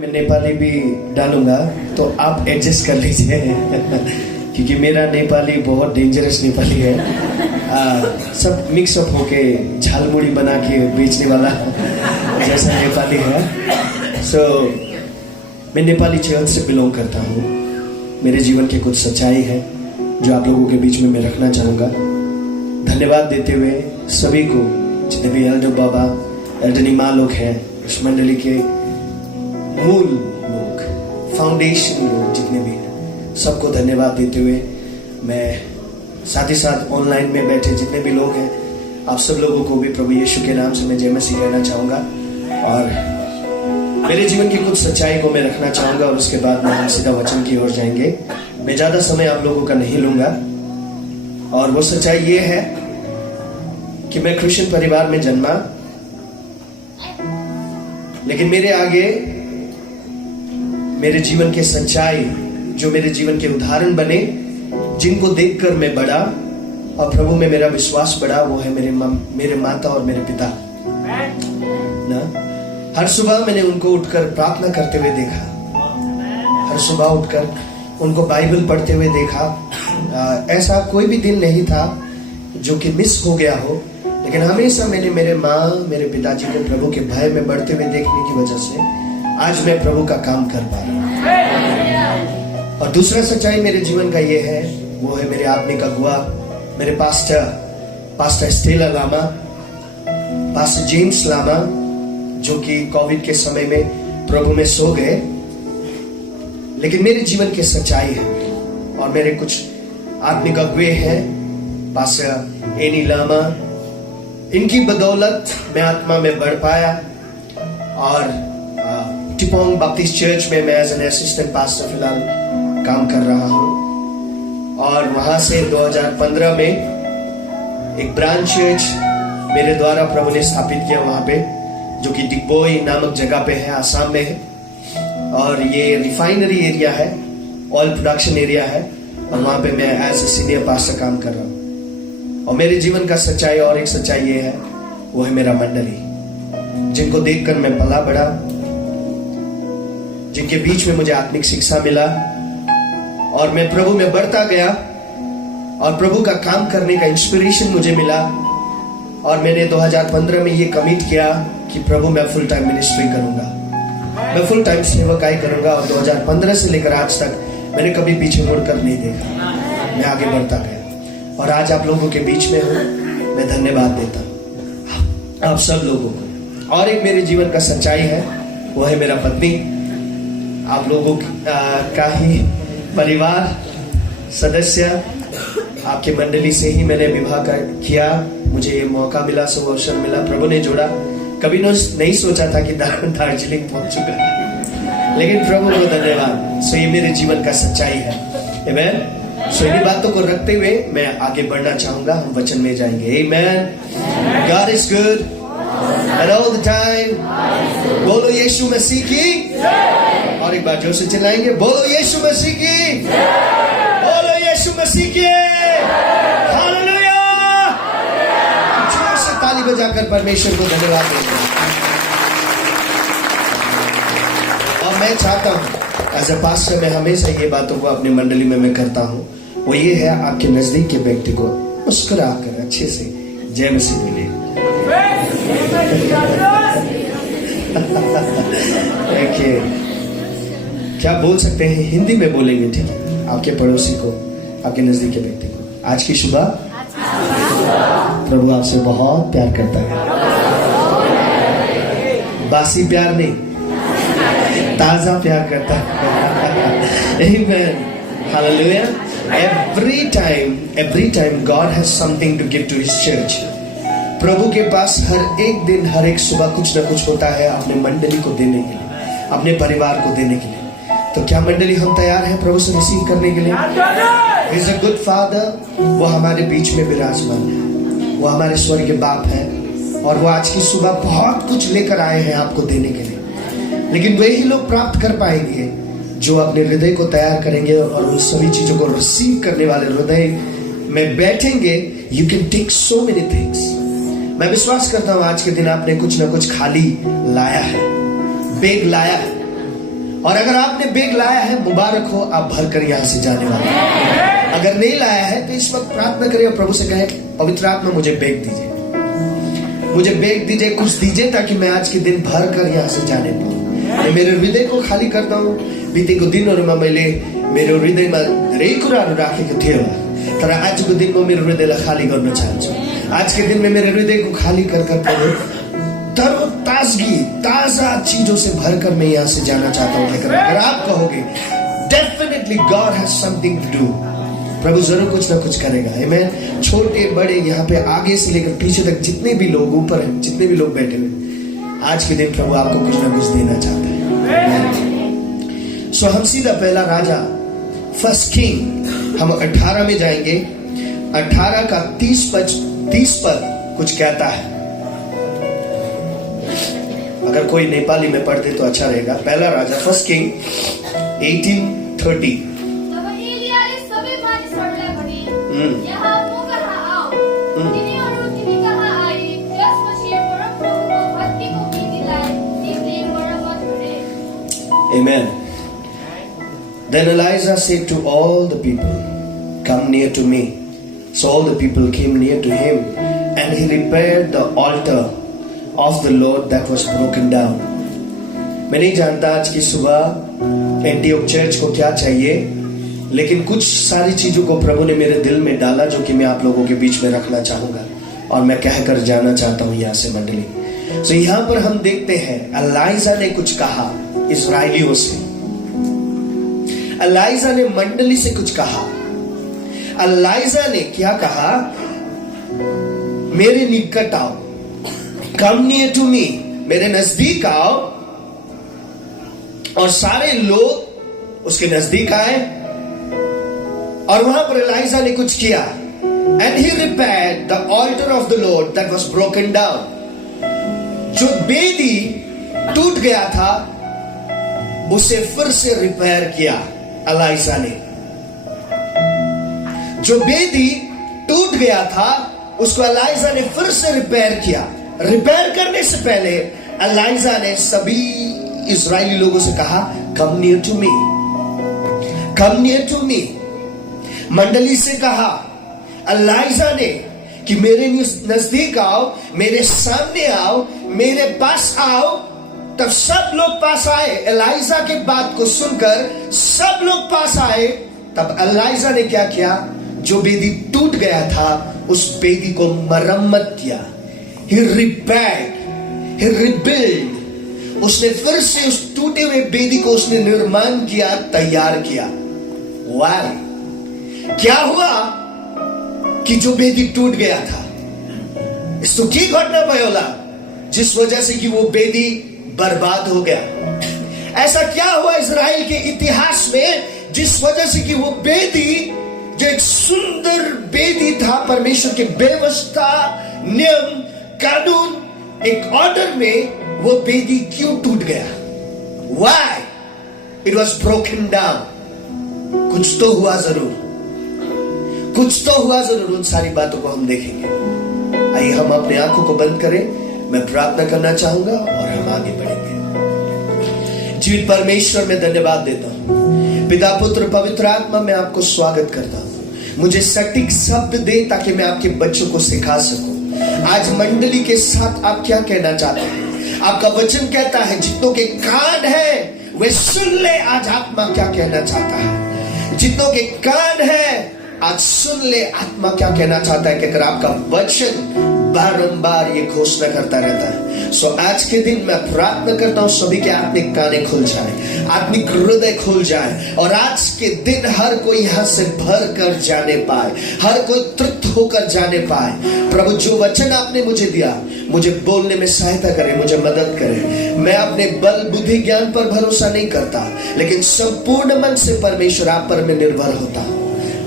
मैं नेपाली भी डालूंगा तो आप एडजस्ट कर लीजिए क्योंकि मेरा नेपाली बहुत डेंजरस नेपाली है। सब मिक्सअप होके झालमुड़ी बना के बेचने वाला जैसा नेपाली है। मैं नेपाली चर्च से बिलोंग करता हूँ। मेरे जीवन की कुछ सच्चाई है जो आप लोगों के बीच में मैं रखना चाहूँगा। धन्यवाद देते हुए सभी को, जितने भी एल्डर बाबा एल्डरनी माँ लोग हैं, इस मंडली के मूल लोग, फाउंडेशन लोग जितने भी हैं, सबको धन्यवाद देते हुए मैं साथ ही साथ ऑनलाइन में बैठे जितने भी लोग हैं, आप सब लोगों को भी प्रभु यीशु के नाम से मैं जय मसीह कहना चाहूँगा और मेरे जीवन की कुछ सच्चाई को मैं रखना चाहूँगा और उसके बाद मैं सीधा वचन की ओर जाएंगे। मैं ज़्यादा समय आप लोगों का नहीं लूँगा और वो सच्चाई ये है कि मैं क्रिश्चियन परिवार में जन्मा, लेकिन मेरे आगे मेरे जीवन के सच्चाई जो मेरे जीवन के उदाहरण बने, जिनको देखकर मैं बढ़ा और प्रभु में मेरा विश्वास बढ़ा, वो है मेरे माता और मेरे पिता ना। हर सुबह मैंने उनको उठकर प्रार्थना करते हुए देखा, हर सुबह उठकर उनको बाइबल पढ़ते हुए देखा। ऐसा कोई भी दिन नहीं था जो कि मिस हो गया हो, लेकिन हमेशा मैंने मेरे माँ मेरे पिताजी को प्रभु के भय में बढ़ते हुए देखने की वजह से आज मैं प्रभु का काम कर पा रहा हूँ। और दूसरा सच्चाई मेरे जीवन का ये है, वो है मेरे आत्मिक अगुआ, मेरे pastor Stella Lama, pastor James Lama, जो कि कोविड के समय में प्रभु में सो गए, लेकिन मेरे जीवन की सच्चाई है। और मेरे कुछ आत्मिक अगुए हैं, पास्टर एनी लामा, इनकी बदौलत मैं आत्मा में बढ़ पाया और टिपोंग बैप्टिस्ट चर्च में मैं एज एन असिस्टेंट पास्टर फिलहाल काम कर रहा हूँ। और वहां से 2015 में एक ब्रांच चर्च मेरे द्वारा प्रभु ने स्थापित किया वहां पे, जो कि डिगबोई नामक जगह पे है, आसाम में है। और ये रिफाइनरी एरिया है, ऑयल प्रोडक्शन एरिया है, और वहां पे मैं एज ए सीनियर पास्टर काम कर रहा हूँ। और मेरे जीवन का सच्चाई और एक सच्चाई ये है, वो है मेरा मंडली, जिनको देखकर मैं पला बढ़ा, जिनके बीच में मुझे आत्मिक शिक्षा मिला और मैं प्रभु में बढ़ता गया और प्रभु का काम करने का इंस्पिरेशन मुझे मिला। और मैंने 2015 में ये कमिट किया कि प्रभु मैं फुल टाइम मिनिस्ट्री करूंगा, मैं फुल टाइम सेवकाई करूंगा। और 2015 से लेकर आज तक मैंने कभी पीछे मुड़कर नहीं देखा, मैं आगे बढ़ता गया और आज आप लोगों के बीच में हूँ। मैं धन्यवाद देता हूँ आप सब लोगों को। और एक मेरे जीवन का सच्चाई है, वो है मेरा पत्नी। आप लोगों का ही परिवार सदस्य, आपके मंडली से ही मैंने विवाह किया। मुझे ये मौका मिला, अवसर मिला, प्रभु ने जोड़ा। कभी नहीं सोचा था कि दार्जिलिंग पहुंच चुका, लेकिन प्रभु को धन्यवाद। सो ये मेरे जीवन का सच्चाई है। आमेन। सो इन्हीं बातों को रखते हुए मैं आगे बढ़ना चाहूंगा, हम वचन में जाएंगे। Amen. God is good and all the time. बोलो यीशु मसीह की। और एक बार जोर से चिल्लाएंगे, बोलो यीशु मसीह की, बोलो यीशु मसीह की। हालेलुया। जोर से ताली बजाकर परमेश्वर को धन्यवाद देंगे। और मैं चाहता हूँ एज ए पास्टर, मैं हमेशा ये बातों को अपनी मंडली में मैं करता हूँ, वो ये है आपके नजदीक के व्यक्ति को मुस्कुरा कर अच्छे से जय मसीह बोलिए। देखिए क्या बोल सकते हैं, हिंदी में बोलेंगे, ठीक है? आपके पड़ोसी को, आपके नजदीक के व्यक्ति को आज की सुबह प्रभु आपसे बहुत प्यार करता है। बासी प्यार नहीं, ताजा प्यार करता है। Amen. Hallelujah. Every time God has something to give to His church. प्रभु के पास हर एक दिन, हर एक सुबह कुछ न कुछ होता है अपने मंडली को देने के लिए, अपने परिवार को देने के लिए। तो क्या मंडली हम तैयार हैं प्रभु से रिसीव करने के लिए? He is a good father। वो हमारे बीच में विराजमान है, वो हमारे स्वर्गीय बाप है और वो आज की सुबह बहुत कुछ लेकर आए हैं आपको देने के लिए। लेकिन वही लोग प्राप्त कर पाएंगे जो अपने हृदय को तैयार करेंगे और उन सभी चीजों को रिसीव करने वाले हृदय में बैठेंगे। You can take so many things. मैं विश्वास करता हूं आज के दिन आपने कुछ ना कुछ खाली लाया है, बैग लाया है, और अगर आपने बैग लाया है, मुबारक हो, आप भर कर यहां से जाने वाले हैं। अगर नहीं लाया है तो इस वक्त प्रार्थना करें और प्रभु से कहें, पवित्र आत्मा मुझे बैग दीजिए, मुझे बैग दीजिए, कुछ दीजिए, ताकि मैं आज के दिन भर कर यहाँ से जाने पाऊँ। मैं मेरो हृदय को खाली करता हूँ। बितेको दिनहरूमा मैले मेरो हृदयमा धेरै कुराहरू राखेको थियो, तर आजको दिन म मेरो हृदयलाई खाली गर्न चाहन्छु। आज के दिन में मेरे हृदय को खाली कर प्रभु ताजगी, ताजा चीजों से भरकर मैं यहाँ से जाना चाहता हूँ। लेकिन अगर आप कहोगे definitely God has something to do, प्रभु जरूर कुछ ना कुछ करेगा। आमीन। छोटे बड़े यहाँ पे आगे से लेकर पीछे तक जितने भी लोग ऊपर हैं, जितने भी लोग बैठे हुए, आज के दिन प्रभु आपको कुछ ना कुछ देना चाहता है। सो हम सीधा पहला राजा, फर्स्ट किंग, हम 18 में जाएंगे। 18 का 30 पद कुछ कहता है। अगर कोई नेपाली में पढ़ दे तो अच्छा रहेगा। पहला राजा, first king 18:30। Amen. Then Elijah said to all the people, "Come near to me." So all the people came near to him, and he repaired the altar of the Lord that was broken down. मैं नहीं जानता आज की सुबह Antioch church को क्या चाहिए, लेकिन कुछ सारी चीजों को प्रभु ने मेरे दिल में डाला जो कि मैं आप लोगों के बीच में रखना चाहूंगा और मैं कहकर जाना चाहता हूं यहाँ से मंडली। तो यहाँ पर हम देखते हैं एलाइजा ने कुछ कहा इस्राएलियों से। एलाइजा ने मंडली से कुछ कहा। एलाइजा ने क्या कहा? मेरे निकट आओ, कम नियर टू मी, मेरे नजदीक आओ। और सारे लोग उसके नजदीक आए और वहां पर एलाइजा ने कुछ किया। And he repaired the alter of the Lord that was broken down. जो वेदी टूट गया था उसे फिर से रिपेयर किया एलाइजा ने। जो वेदी टूट गया था उसको एलाइजा ने फिर से रिपेयर किया। रिपेयर करने से पहले एलाइजा ने सभी इजरायली लोगों से कहा, come near to me, come near to me. मंडली से कहा एलाइजा ने कि मेरे नजदीक आओ, मेरे सामने आओ, मेरे पास आओ। तब सब लोग पास आए। एलाइजा के बात को सुनकर सब लोग पास आए। तब एलाइजा ने क्या किया? जो वेदी टूट गया था उस वेदी को मरम्मत किया। He repaired, he rebuilt। उसने फिर से उस टूटे हुए वेदी को उसने निर्माण किया, तैयार किया। Why? क्या हुआ कि जो वेदी टूट गया था इसको की घटना भयोला जिस वजह से कि वो वेदी बर्बाद हो गया। ऐसा क्या हुआ इजराइल के इतिहास में जिस वजह से कि वो वेदी जो एक सुंदर वेदी था, परमेश्वर के व्यवस्था, नियम, कानून, एक ऑर्डर में वो वेदी क्यों टूट गया? Why? It was broken down। कुछ तो हुआ जरूर, कुछ तो हुआ जरूर। उन सारी बातों को हम देखेंगे। आइए हम अपने आंखों को बंद करें, मैं प्रार्थना करना चाहूंगा और हम आगे बढ़ेंगे। जीवित परमेश्वर में धन्यवाद देता हूं। पिता, पुत्र, पवित्र आत्मा, मैं आपको स्वागत करता हूं। मुझे सटीक शब्द दे ताकि मैं आपके बच्चों को सिखा सकूं। आज मंडली के साथ आप क्या कहना चाहते हैं? आपका वचन कहता है जितनों के कान है वे सुन ले। आज आत्मा क्या कहना चाहता है? जितनों के कान है आज सुन ले आत्मा क्या कहना चाहता है। कि अगर आपका वचन बारंबार ये घोषणा करता रहता है। सो आज के दिन मैं प्रार्थना करता हूं सभी के आत्मिक काने खुल जाए, आत्मिक हृदय खुल जाए और आज के दिन हर कोई यहां से भर कर जाने पाए, हर कोई तृप्त होकर जाने पाए। प्रभु, जो वचन आपने मुझे दिया, मुझे बोलने में सहायता करे, मुझे मदद करे। मैं अपने बल, बुद्धि, ज्ञान पर भरोसा नहीं करता, लेकिन संपूर्ण मन से परमेश्वर आप पर मैं निर्भर होता हूं।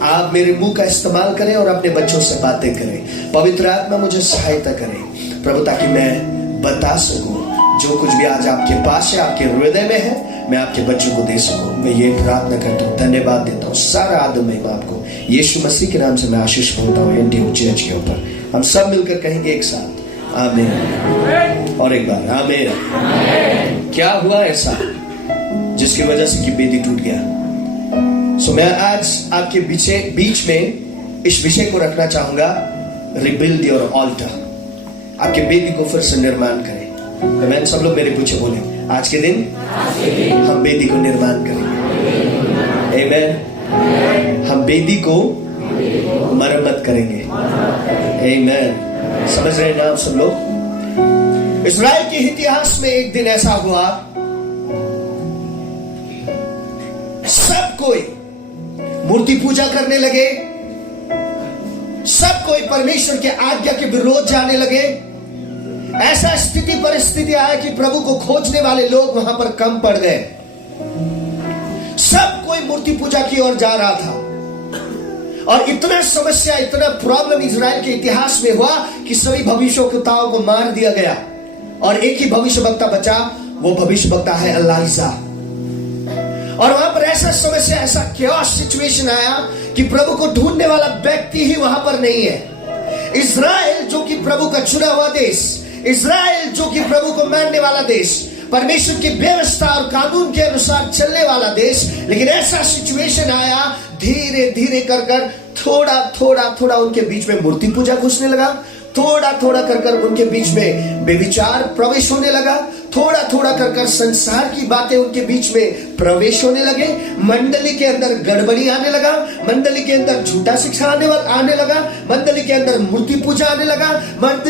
आप मेरे मुंह का इस्तेमाल करें और अपने बच्चों से बातें करें। पवित्र आत्मा मुझे सहायता करें प्रभु, ताकि मैं बता सकूं जो कुछ भी आज आपके पास है, आपके हृदय में है, मैं आपके बच्चों को दे सकूं। मैं ये प्रार्थना करता हूं, धन्यवाद देता हूं। सारा आदम महिमा आपको यीशु मसीह के नाम से मैं आशीष बोलता हूं। एंटीओक चर्च के ऊपर हम सब मिलकर कहेंगे एक साथ, आमीन। और एक बार आमीन। क्या हुआ ऐसा जिस जिसकी वजह से कि बेदी टूट गया। सो मैं आज आपके बीच में इस विषय को रखना चाहूंगा, रिबिल्ड योर ऑल्टर। आपके बेदी को फिर से निर्माण करें। तो मैं सब लोग मेरे पीछे बोले, आज के दिन हम बेदी को निर्माण करेंगे। आमेन। हम बेदी को मरम्मत करेंगे। आमेन। समझ रहे हैं ना आप सब लोग? इस्राएल के इतिहास में एक दिन ऐसा हुआ, सब कोई मूर्ति पूजा करने लगे, सब कोई परमेश्वर के आज्ञा के विरोध जाने लगे। ऐसा स्थिति परिस्थिति आया कि प्रभु को खोजने वाले लोग वहां पर कम पड़ गए। सब कोई मूर्ति पूजा की ओर जा रहा था और इतना समस्या, इतना प्रॉब्लम इजराइल के इतिहास में हुआ कि सभी भविष्यवक्ताओं को मार दिया गया और एक ही भविष्यवक्ता बचा। वो भविष्यवक्ता है एलाइजा। और वहां पर ऐसा समस्या, ऐसा क्योस सिचुएशन आया कि प्रभु को ढूंढने वाला व्यक्ति ही वहां पर नहीं है। इजराइल जो कि प्रभु का चुना हुआ देश, इजराइल जो कि प्रभु को मानने वाला देश, परमेश्वर की व्यवस्था और कानून के अनुसार चलने वाला देश, लेकिन ऐसा सिचुएशन आया, धीरे धीरे कर थोड़ा उनके बीच में मूर्ति पूजा घुसने लगा। थोड़ा कर उनके बीच में बेविचार प्रवेश होने लगा। थोड़ा कर संसार की बातें उनके बीच में प्रवेश होने लगे। मंडली के अंदर गड़बड़ी आने लगा। मंडली के अंदर झूठा शिक्षा आने लगा। मंडली के अंदर मूर्ति पूजा आने लगा।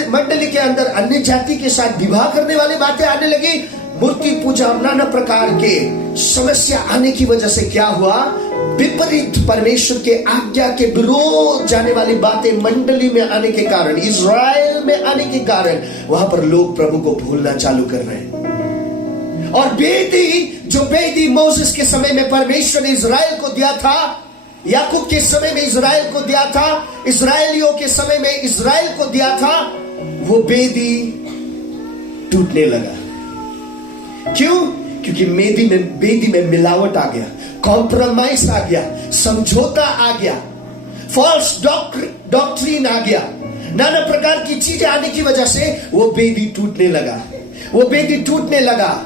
मंडली के अंदर अन्य जाति के साथ विवाह करने वाली बातें आने लगी। मूर्ति पूजा, नाना प्रकार के समस्या आने की वजह से क्या हुआ, विपरीत परमेश्वर के आज्ञा के विरोध जाने वाली बातें मंडली में आने के कारण, इजराइल में आने के कारण वहां पर लोग प्रभु को भूलना चालू कर रहे हैं। और बेदी मोसेस के समय में परमेश्वर ने इजराइल को दिया था, याकूब के समय में इजराइल को दिया था, इजराइलियों के समय में इजराइल को दिया था, वो बेदी टूटने लगा। क्यों? क्योंकि बेदी में मिलावट आ गया, कॉम्प्रोमाइज आ गया, समझौता आ गया, फॉल्स डॉक्ट्रिन आ गया, नाना प्रकार की चीजें आने की वजह से वो बेदी टूटने लगा।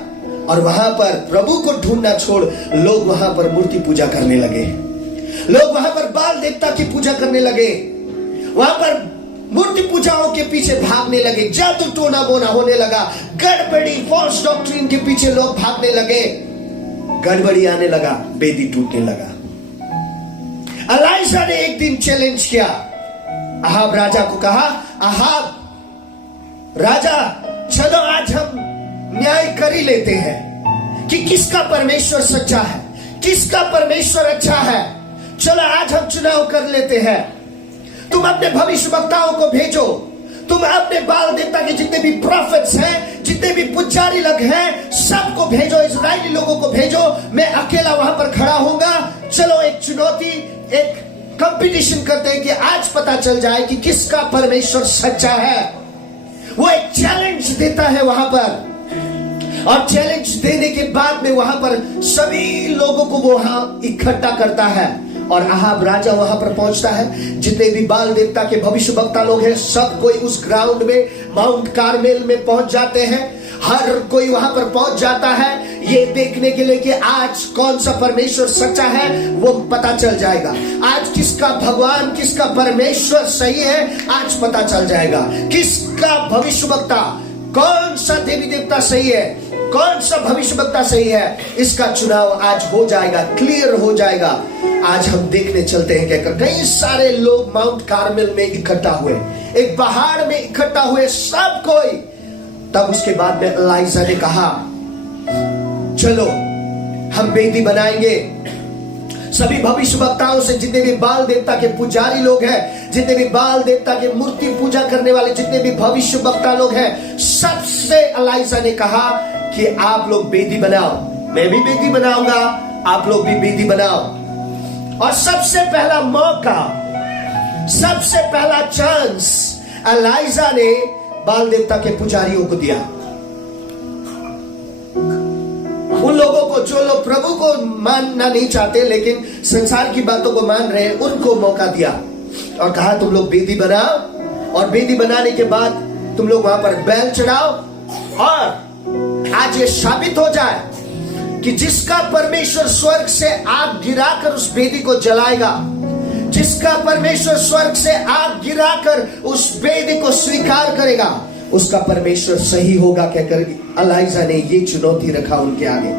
और वहां पर प्रभु को ढूंढना छोड़ लोग वहां पर मूर्ति पूजा करने लगे। लोग वहां पर बाल देवता की पूजा करने लगे। वहां पर मूर्ति पूजाओं के पीछे भागने लगे। जादू टोना बोना होने लगा। गड़बड़ी, फॉल्स डॉक्ट्रिन के पीछे लोग भागने लगे। गड़बड़ी आने लगा, बेदी टूटने लगा। एलाइजा ने एक दिन चैलेंज किया, अहाब राजा को कहा, अहाब राजा, चलो आज हम न्याय कर ही लेते हैं कि किसका परमेश्वर सच्चा है, किसका परमेश्वर अच्छा है। चलो आज हम चुनाव कर लेते हैं। तुम अपने भविष्यवक्ताओं को भेजो, तुम अपने बाल देवता के जितने भी प्रॉफिट्स हैं, जितने भी पुजारी लोग हैं, सबको भेजो, इजरायली लोगों को भेजो। मैं अकेला वहां पर खड़ा होऊंगा। चलो एक चुनौती, एक कंपटीशन करते हैं कि आज पता चल जाए कि किसका परमेश्वर सच्चा है। वो एक चैलेंज देता है वहां पर, और चैलेंज देने के बाद में वहां पर सभी लोगों को वो वहां इकट्ठा करता है। और अहाब राजा वहां पर पहुंचता है। जितने भी बाल देवता के भविष्यवक्ता लोग हैं, सब कोई उस ग्राउंड में, माउंट कार्मेल में पहुंच जाते हैं। हर कोई वहां पर पहुंच जाता है ये देखने के लिए कि आज कौन सा परमेश्वर सच्चा है, वो पता चल जाएगा। आज किसका भगवान, किसका परमेश्वर सही है, आज पता चल जाएगा। किसका भविष्यवक्ता, कौन सा देवी देवता सही है, कौन सा भविष्यवक्ता सही है, इसका चुनाव आज हो जाएगा, क्लियर हो जाएगा। आज हम देखने चलते हैं क्या कई सारे लोग माउंट कार्मेल में इकट्ठा हुए, एक पहाड़ में इकट्ठा हुए, सब कोई। तब उसके बाद में एलाइजा ने कहा, चलो हम बेदी बनाएंगे। सभी भविष्यवक्ताओं से, जितने भी बाल देवता के पुजारी लोग हैं, जितने भी बाल देवता के मूर्ति पूजा करने वाले जितने भी भविष्यवक्ता लोग हैं, सबसे एलाइजा ने कहा कि आप लोग बेदी बनाओ, मैं भी बेदी बनाऊंगा, आप लोग भी बेदी बनाओ। और सबसे पहला मौका, सबसे पहला चांस एलाइजा ने बाल देवता के पुजारियों को दिया। उन लोगों को जो लोग प्रभु को मानना नहीं चाहते लेकिन संसार की बातों को मान रहे हैं, उनको मौका दिया और कहा तुम लोग बेदी बनाओ, और बेदी बनाने के बाद तुम लोग वहां पर बैल चढ़ाओ, और आज ये साबित हो जाए कि जिसका परमेश्वर स्वर्ग से आग गिराकर उस वेदी को जलाएगा, जिसका परमेश्वर स्वर्ग से आग गिराकर उस वेदी को स्वीकार करेगा, उसका परमेश्वर सही होगा कहकर एलाइजा ने ये चुनौती रखा उनके आगे।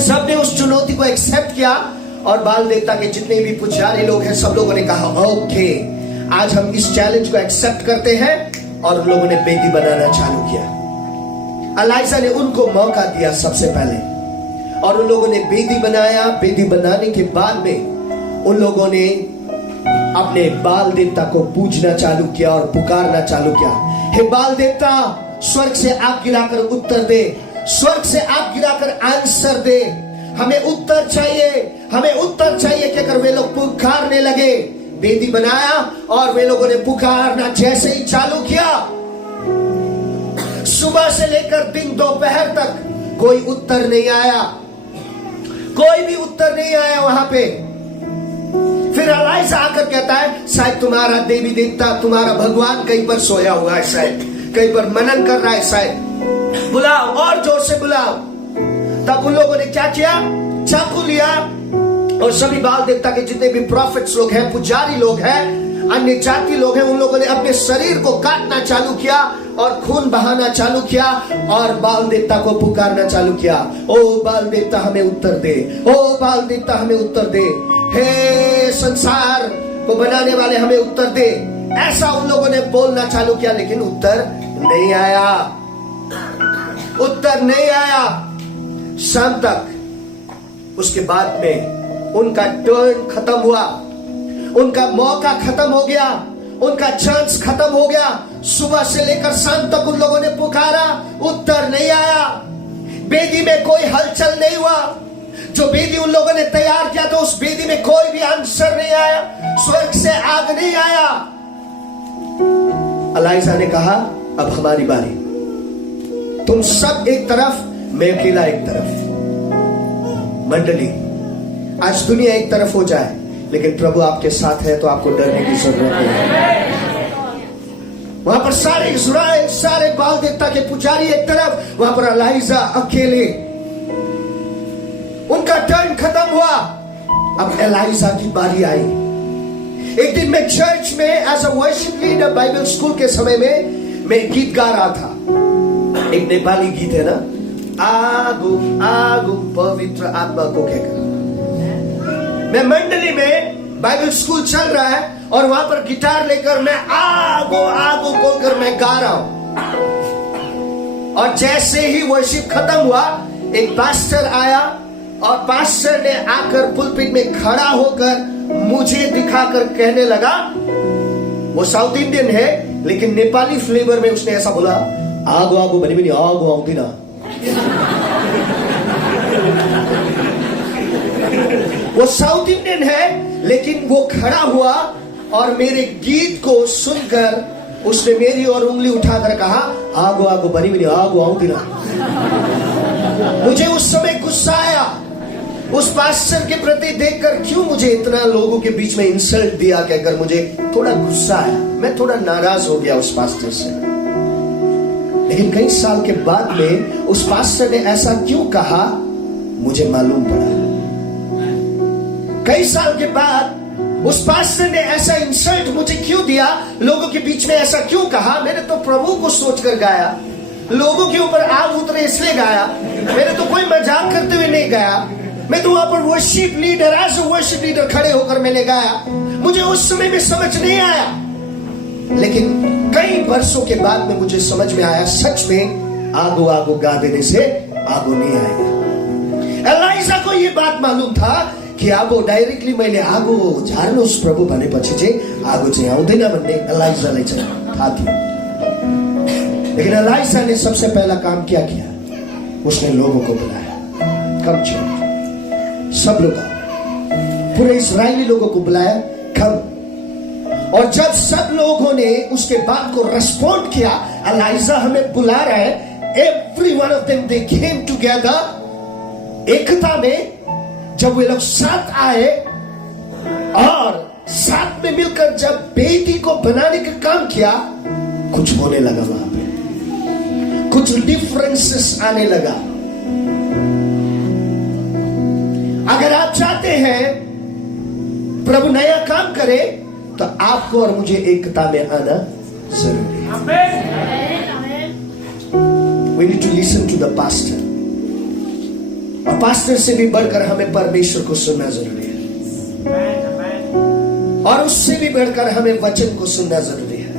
सबने उस चुनौती को एक्सेप्ट किया और बाल देवता के जितने भी पुजारी लोग हैं सब लोगों ने कहा ओके, आज हम इस चैलेंज को एक्सेप्ट करते हैं, और उन लोगों ने वेदी बनाना चालू किया। एलाइजा ने उनको मौका दिया सबसे पहले, और उन लोगों ने वेदी बनाया। वेदी बनाने के बाद में उन लोगों ने अपने बाल देवता को पूजना चालू किया और पुकारना चालू किया, हे बाल देवता, स्वर्ग से आग गिराकर उत्तर दे, स्वर्ग से आग गिराकर आंसर दे, हमें उत्तर चाहिए, हमें उत्तर चाहिए। कि अगर वे लोग पुकारने लगे, वेदी बनाया और वे लोगों ने पुकारना जैसे ही चालू किया, सुबह से लेकर दिन दोपहर तक कोई उत्तर नहीं आया, कोई भी उत्तर नहीं आया वहां पे। फिर एलाइजा आकर कहता है शायद तुम्हारा देवी देवता, तुम्हारा भगवान कहीं पर सोया हुआ है, शायद कहीं पर मनन कर रहा है, शायद बुलाओ, और जोर से बुलाओ। तब उन लोगों ने क्या किया, चाकू लिया और सभी बाल देवता के जितने भी प्रॉफिट्स लोग हैं, पुजारी लोग हैं, अन्य जाति लोग हैं, उन लोगों ने अपने शरीर को काटना चालू किया और खून बहाना चालू किया और बाल देवता को पुकारना चालू किया, ओ बाल देवता हमें उत्तर दे, ओ बाल देवता हमें उत्तर दे, हे संसार को बनाने वाले हमें उत्तर दे। ऐसा उन लोगों ने बोलना चालू किया, लेकिन उत्तर नहीं आया, उत्तर नहीं आया शाम तक। उसके बाद में उनका टर्न खत्म हुआ, उनका मौका खत्म हो गया, उनका चांस खत्म हो गया। सुबह से लेकर शाम तक उन लोगों ने पुकारा, उत्तर नहीं आया, वेदी में कोई हलचल नहीं हुआ। जो वेदी उन लोगों ने तैयार किया था, उस वेदी में कोई भी आंसर नहीं आया, स्वर्ग से आग नहीं आया। एलाइजा ने कहा अब हमारी बारी, तुम सब एक तरफ, मैं अकेला एक तरफ। मंडली, आज दुनिया एक तरफ हो जाए, लेकिन प्रभु आपके साथ है तो आपको डरने की जरूरत नहीं है। वहां पर सारे इस्राएल, सारे बाल देवता के पुजारी एक तरफ, वहां पर एलाइजा अकेले। उनका टर्न खत्म हुआ, अब एलाइजा की बारी आई। एक दिन मैं चर्च में as a worship leader Bible school के समय में मैं गीत गा रहा था। एक नेपाली गीत है ना, आगो आगो पवित्र आत्मा को कहकर। मैं मंडली में बाइबल स्कूल चल रहा है और वहां पर गिटार लेकर मैं आगो आगो बोलकर मैं गा रहा हूं। और जैसे ही वर्शिप खत्म हुआ, एक पास्टर आया और पास्टर ने आकर पुलपिट में खड़ा होकर मुझे दिखाकर कहने लगा, वो साउथ इंडियन है लेकिन नेपाली फ्लेवर में उसने ऐसा बोला, आगो आगो बनी बनी आगो आउँदी ना। वो साउथ इंडियन है लेकिन वो खड़ा हुआ और मेरे गीत को सुनकर उसने मेरी और उंगली उठाकर कहा, आगो आगो बनी बनी आगो आउँदी ना। मुझे उस समय गुस्सा आया उस पास्टर के प्रति देखकर, क्यों मुझे इतना लोगों के बीच में इंसल्ट दिया कहकर मुझे थोड़ा गुस्सा आया। मैं थोड़ा नाराज हो गया उस पास्टर से। लेकिन कई साल के बाद में उस पास्टर ने ऐसा क्यों कहा मुझे मालूम पड़ा। कई साल के बाद उस पास्टर ने ऐसा इंसल्ट मुझे क्यों दिया, लोगों के बीच में ऐसा क्यों कहा। मैंने तो प्रभु को सोचकर गाया, लोगों के ऊपर आग उतरे इसलिए गाया, मैंने तो कोई मजाक करते हुए नहीं गाया। मैं तो वहां पर worship leader, as a worship leader खड़े होकर मैंने गाया। मुझे उस समय में समझ नहीं आया, लेकिन कई वर्षों के बाद में मुझे समझ में आया, सच में आगो आगो गा देने से आगो नहीं आएगा। एलाइजा को ये बात मालूम था कि आगो डाइरेक्टली मैले आगो झार्नुहोस् प्रभु भनेपछि चाहिँ आगो चाहिँ आउँदैन भन्ने एलाइजालाई चाहिँ थाहा थियो। लेकिन एलाइजा ने सबसे पहला काम क्या किया, उसने लोगों को बुलाया, कम चलो सब लोग, पूरे इस्राएली लोगों को बुलाया, कम। और जब सब लोगों ने उसके बात को रिस्पॉन्ड किया, एलाइजा हमें बुला रहा है, every one of them they came together, एकता में जब वे लोग साथ आए और साथ में मिलकर जब बेटी को बनाने का काम किया, कुछ होने लगा वहां पे, कुछ डिफरेंसेस आने लगा। अगर आप चाहते हैं प्रभु नया काम करे तो आपको और मुझे एकता में आना जरूरी है। We need to listen to the pastor. और पास्टर से भी बढ़कर हमें परमेश्वर को सुनना जरूरी है, और उससे भी बढ़कर हमें वचन को सुनना जरूरी है।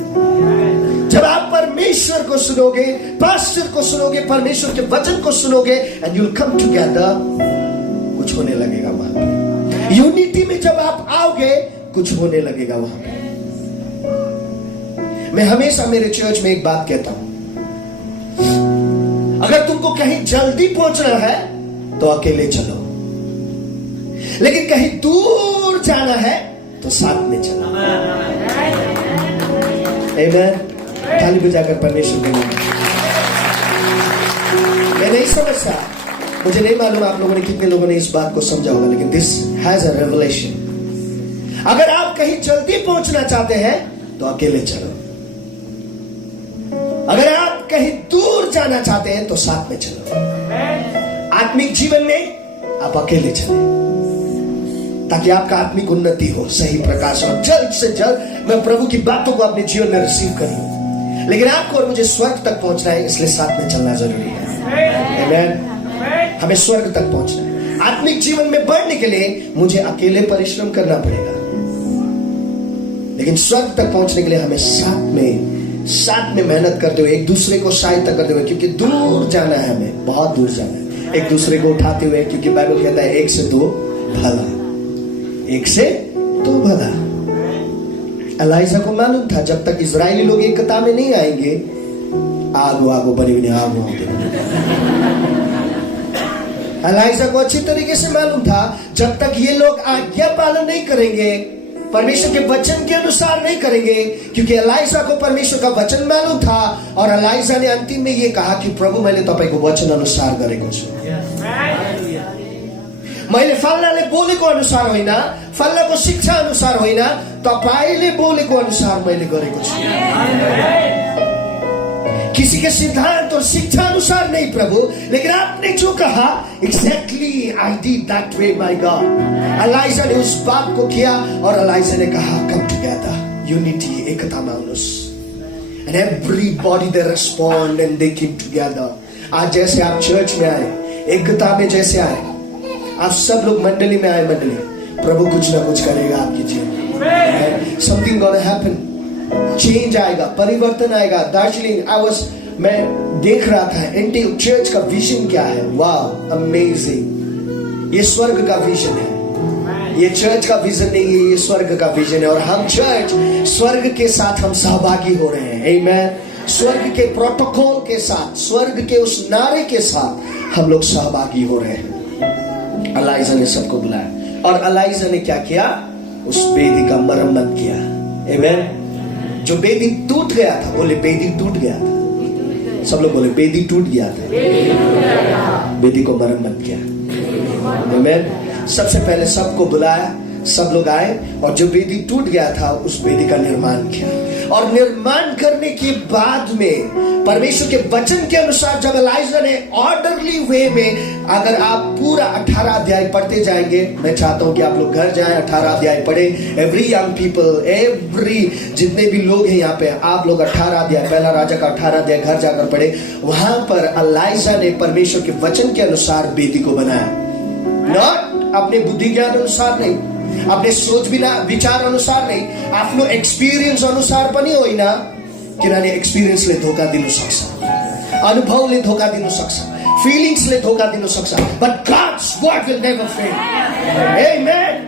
जब आप परमेश्वर को सुनोगे, पास्टर को सुनोगे, परमेश्वर के वचन को सुनोगे, and you will come together, कुछ होने लगेगा वहां पे। यूनिटी में जब आप आओगे, कुछ होने लगेगा वहां पे। मैं हमेशा मेरे चर्च में एक बात कहता हूं, अगर तुमको कहीं जल्दी पहुंचना है तो अकेले चलो, लेकिन कहीं दूर जाना है तो साथ में चलो। आमेन। ताली बजाकर परमेश्वर को। मैं नहीं समझता, मुझे नहीं मालूम आप लोगों ने कितने लोगों ने इस बात को समझा होगा, लेकिन दिस हैज अ रेवलेशन। अगर आप कहीं जल्दी पहुंचना चाहते हैं तो अकेले चलो, अगर आप कहीं दूर जाना चाहते हैं तो साथ में चलो। आत्मिक जीवन में आप अकेले चले, ताकि आपका आत्मिक उन्नति हो, सही प्रकाश हो, जल्द से जल्द मैं प्रभु की बातों को अपने जीवन में रिसीव करूं। लेकिन आपको और मुझे स्वर्ग तक पहुंचना है, इसलिए साथ में चलना जरूरी है। आमेन। हमें स्वर्ग तक पहुंचना है। आत्मिक जीवन में बढ़ने के लिए मुझे अकेले परिश्रम करना पड़ेगा, लेकिन स्वर्ग तक पहुंचने के लिए हमें साथ में मेहनत करते हुए, एक दूसरे को सहायता करते हुए, क्योंकि दूर जाना है, हमें बहुत दूर जाना है, एक दूसरे को उठाते हुए, क्योंकि बाइबल कहता है 1 से 2 भला, 1 से 2 भला। एलाइजा को मालूम था जब तक इजरायली लोग एकता में नहीं आएंगे, आगो बनी हुई आगो। एलाइजा को अच्छी तरीके से मालूम था जब तक ये लोग आज्ञा पालन नहीं करेंगे, परमेश्वर के वचन के अनुसार नहीं करेंगे, क्योंकि एलाइजा को परमेश्वर का वचन मालूम था, और एलाइजा ने अंतिम में ये कहा कि प्रभु मैले तपाईको वचन अनुसार गरेको छु। मैले फल्नाले बोलेको अनुसार होइन, फल्नाको शिक्षा अनुसार होइन, तपाईले बोलेको अनुसार मैले गरेको छु। किसी के सिद्धांत और शिक्षा अनुसार नहीं प्रभु, लेकिन आपने जो कहा exactly I did that way my God. Elijah ने उस बात को किया, और एलाइजा ने कहा कम टुगेदर, यूनिटी, एकता में आउनुस्। And everybody they respond and they came together. आज जैसे आप चर्च में आए, एकता में जैसे आए, आप सब लोग मंडली में आए, मंडली, प्रभु कुछ ना कुछ करेगा आपकी जीवन में। समथिंग गोना हैपन, चेंज आएगा, परिवर्तन आएगा। दार्जिलिंग मैं देख रहा था एंटी चर्च का विजन क्या है। वाह, अमेजिंग। ये स्वर्ग का विजन है, ये चर्च का विजन नहीं है, ये स्वर्ग का विजन है। और हम चर्च स्वर्ग के साथ हम सहभागी हो रहे हैं। आमेन। स्वर्ग के प्रोटोकॉल के साथ, स्वर्ग के उस नारे के साथ हम लोग सहभागी हो रहे हैं। एलाइजा ने सबको बुलाया, और एलाइजा ने क्या किया? उस बेदी का मरम्मत किया। आमेन। जो बेदी टूट गया था, बोले बेदी टूट गया था। सब लोग बोले बेदी टूट गया था। बेदी को मरम्मत किया। आमीन। सबसे पहले सबको बुलाया, सब लोग आए, और जो बेदी टूट गया था उस बेदी का निर्माण किया। और निर्माण करने के बाद में परमेश्वर के वचन के अनुसार जब एलाइजा ने ऑर्डरली वे में, अगर आप पूरा 18 अध्याय पढ़ते जाएंगे, मैं चाहता हूं कि आप लोग घर जाएं, 18 अध्याय पढ़े। एवरी यंग पीपल, एवरी जितने भी लोग हैं यहाँ पे, आप लोग 18 अध्याय, पहला राजा का 18 अध्याय घर जाकर पढ़े। वहां पर एलाइजा ने परमेश्वर के वचन के अनुसार बेदी को बनाया, नॉट अपने बुद्धि ज्ञान अनुसार नहीं, अपने सोच विचार अनुसार नहीं, आफ्नो एक्सपिरियन्स अनुसार पनि होइन, किनभने एक्सपिरियन्सले धोका दिनु सक्छ, अनुभवले धोका दिनु सक्छ, फिलिङ्सले धोका दिनु सक्छ, but God's word will never fail. Amen.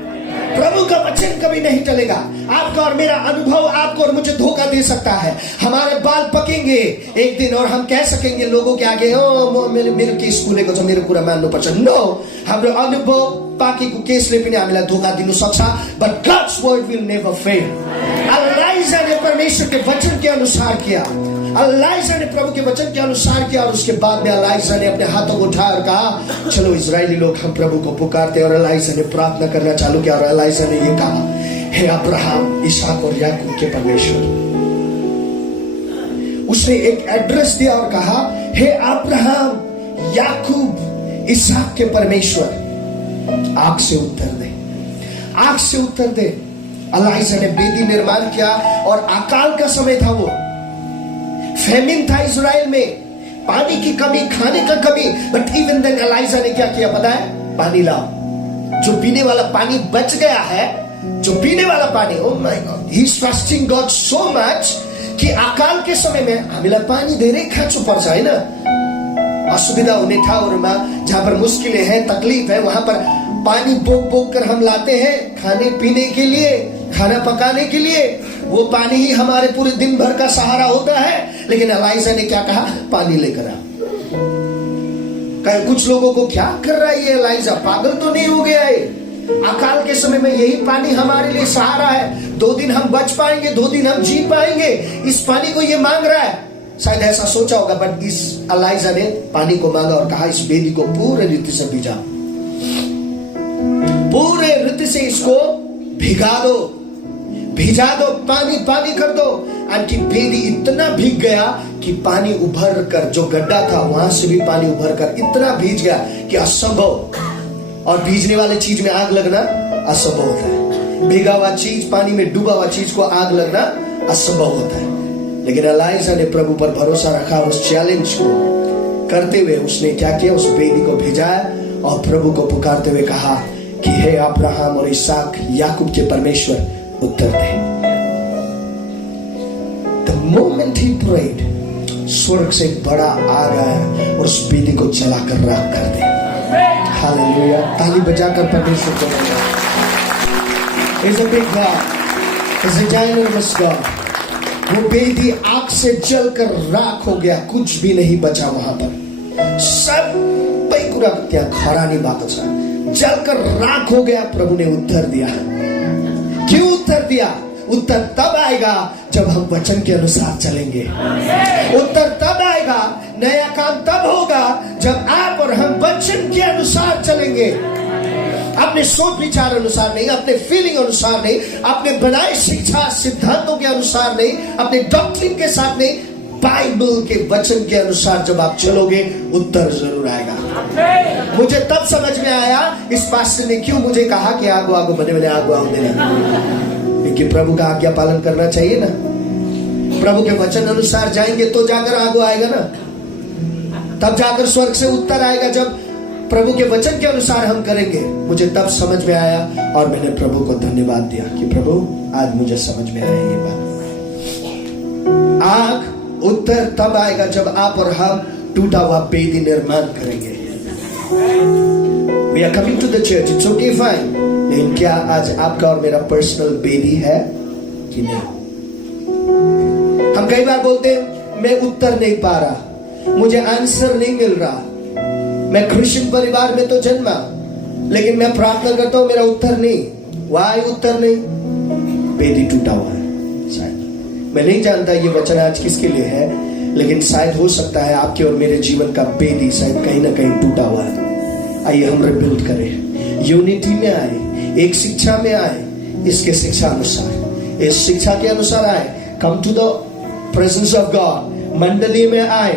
प्रभु का वचन कभी नहीं टलेगा। आपका और मेरा अनुभव आपको और मुझे धोखा दे सकता है। हमारे बाल पकेंगे एक दिन, और हम कह सकेंगे लोगों के आगे, ओ मेरो केस खुलेको छ, मेरो कुरा मान्नुपर्छ। नो, हाम्रो अनुभव पाकेको केसले पनि हामीलाई धोका दिनु सक्छ, but God's word will never fail. Elijah ने परमेश्वर के वचन के अनुसार किया, एलाइजा ने प्रभु के वचन के अनुसार किया, और उसके बाद में एलाइजा ने अपने हाथों को उठाया और कहा, चलो इजरायली लोग हम प्रभु को पुकारते। और एलाइजा ने प्रार्थना करना चालू किया, और एलाइजा ने ये कहा, हे अब्राहम, इसहाक और याकूब के परमेश्वर। उसने एक एड्रेस दिया और कहा, हे अब्राहम, याकूब, इसहाक के परमेश्वर। आग से उत्तर दे, आग से उत्तर दे। एलिजा ने बेदी निर्माण किया और अकाल का समय था, वो फेमिन था इजराइल में, पानी की कमी, खाने का कमी। बट इवन देन एलिजा ने क्या किया पता है? पानी लाओ, जो पीने वाला पानी बच गया है, जो पीने वाला पानी, oh my God, he is trusting God so much कि अकाल के समय में हामीलाई पानी धेरै खाँचो पर्छ हैन, असुविधा हुने ठाउँहरूमा जहां पर मुश्किलें हैं, तकलीफ है, वहां पर पानी बोक बोक कर हम लाते हैं खाने पीने के लिए, खाना पकाने के लिए। वो पानी ही हमारे पूरे दिन भर का सहारा होता है। लेकिन एलिजा ने क्या कहा? पानी लेकर आ। कुछ लोगों को क्या कर रहा है ये एलिजा, पागल तो नहीं हो गया है? अकाल के समय में यही पानी हमारे लिए सहारा है, 2 दिन हम बच पाएंगे, 2 दिन हम जी पाएंगे, इस पानी को ये मांग रहा है। शायद ऐसा सोचा होगा, बट इस एलिजा ने पानी को मांगा और कहा इस बेदी को पूरे रीति से भिजा, पूरे रीति से इसको भिगा दो, भिजा दो, पानी पानी कर दो। कि बेदी इतना भीग गया कि पानी उभर कर, जो गड्ढा था वहां से भी पानी उभर कर इतना भीज गया कि असंभव। और भीजने वाले चीज में आग लगना असंभव होता है, भीगा हुआ चीज, पानी में डूबा हुआ चीज को आग लगना असंभव होता है। लेकिन एलिजा ने प्रभु पर भरोसा रखा, उस चैलेंज को करते हुए उसने क्या किया? उस बेदी को भिजाया और प्रभु को पुकारते हुए कहा कि हे अब्राहम और इसहाक याकूब के परमेश्वर, उत्तर दे। The moment he prayed, स्वर्ग से एक बड़ा आग आया और उस बेदी को जलाकर राख कर दे। हालेलुया, ताली बजाकर परमेश्वर को धन्यवाद। He's a big God, he's a ginormous God। वो बेदी आग से जलकर राख हो गया, कुछ भी नहीं बचा वहां पर, सबै कुरा त्यहाँ खरानी भएको छ, जलकर राख हो गया। प्रभु ने उत्तर दिया। क्यों उत्तर दिया? उत्तर तब आएगा जब हम वचन के अनुसार चलेंगे। उत्तर तब आएगा, नया काम तब होगा जब आप और हम वचन के अनुसार चलेंगे। अपने सोच विचार अनुसार नहीं, अपने फीलिंग अनुसार नहीं, अपने बनाए शिक्षा सिद्धांतों के अनुसार नहीं, अपने डॉक्ट्रिन के साथ नहीं, बाइबल के वचन के अनुसार जब आप चलोगे, उत्तर जरूर आएगा। मुझे तब समझ में आया इस पास्टर ने क्यों मुझे कहा कि आगो आगो बने बने आगो आओ देना, क्योंकि प्रभु का आज्ञा पालन करना चाहिए ना। प्रभु के वचन अनुसार जाएंगे तो जाकर आगो आएगा ना, तब जाकर स्वर्ग से उत्तर आएगा। जब प्रभु के वचन के अनुसार हम करेंगे, मुझे तब समझ में आया और मैंने प्रभु को धन्यवाद दिया कि प्रभु आज मुझे समझ में आया ये बात। आग उत्तर तब आएगा जब आप और हम टूटा हुआ बेदी निर्माण करेंगे। We are coming to the church, it's okay fine, लेकिन क्या आज आपका और मेरा पर्सनल बेदी है कि नहीं? हम कई बार बोलते हैं मैं उत्तर नहीं पा रहा, मुझे आंसर नहीं मिल रहा, मैं क्रिश्चियन परिवार में तो जन्मा, लेकिन मैं प्रार्थना करता हूं मेरा उत्तर नहीं। वाई उत्तर नहीं? बेदी टूटा हुआ है। शायद मैं नहीं जानता ये वचन आज किसके लिए है, लेकिन शायद हो सकता है आपके और मेरे जीवन का बेदी शायद कहीं ना कहीं टूटा हुआ है। आइए हम रिबिल्ड करें, यूनिटी में आए, एक शिक्षा में आए, इसके शिक्षा अनुसार, इस शिक्षा के अनुसार आए, come to the presence of God, मंडली में आए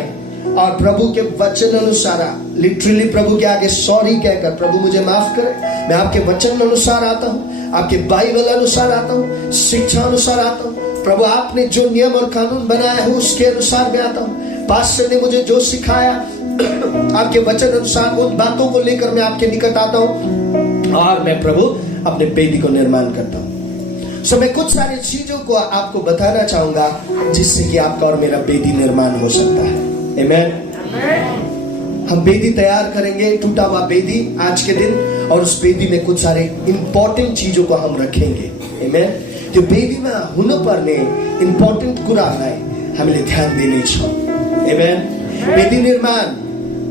और प्रभु के वचन अनुसार, लिटरली प्रभु के आगे सॉरी कहकर, प्रभु मुझे माफ करे, मैं आपके वचन अनुसार आता हूँ, आपके बाइबल अनुसार आता हूँ, शिक्षा अनुसार आता हूँ। प्रभु आपने जो नियम और कानून बनाया है उसके अनुसार मैं आता हूँ। पास्टर ने मुझे जो सिखाया आपके वचन अनुसार, उन बातों को लेकर मैं आपके निकट आता हूँ और मैं प्रभु अपने बेदी को निर्माण करता हूँ। सो मैं कुछ सारी चीजों को आपको बताना चाहूंगा जिससे कि आपका और मेरा बेदी निर्माण हो सकता है। आमेन। हम बेदी तैयार करेंगे, टूटा हुआ बेदी आज के दिन, और उस बेदी में कुछ सारे इंपॉर्टेंट चीजों को हम रखेंगे। आमेन। त्यो बेदीमा हुनुपर्ने इम्पोर्टेन्ट कुराहरूलाई हामीले ध्यान दिनेछौँ। आमेन। बेदी निर्माण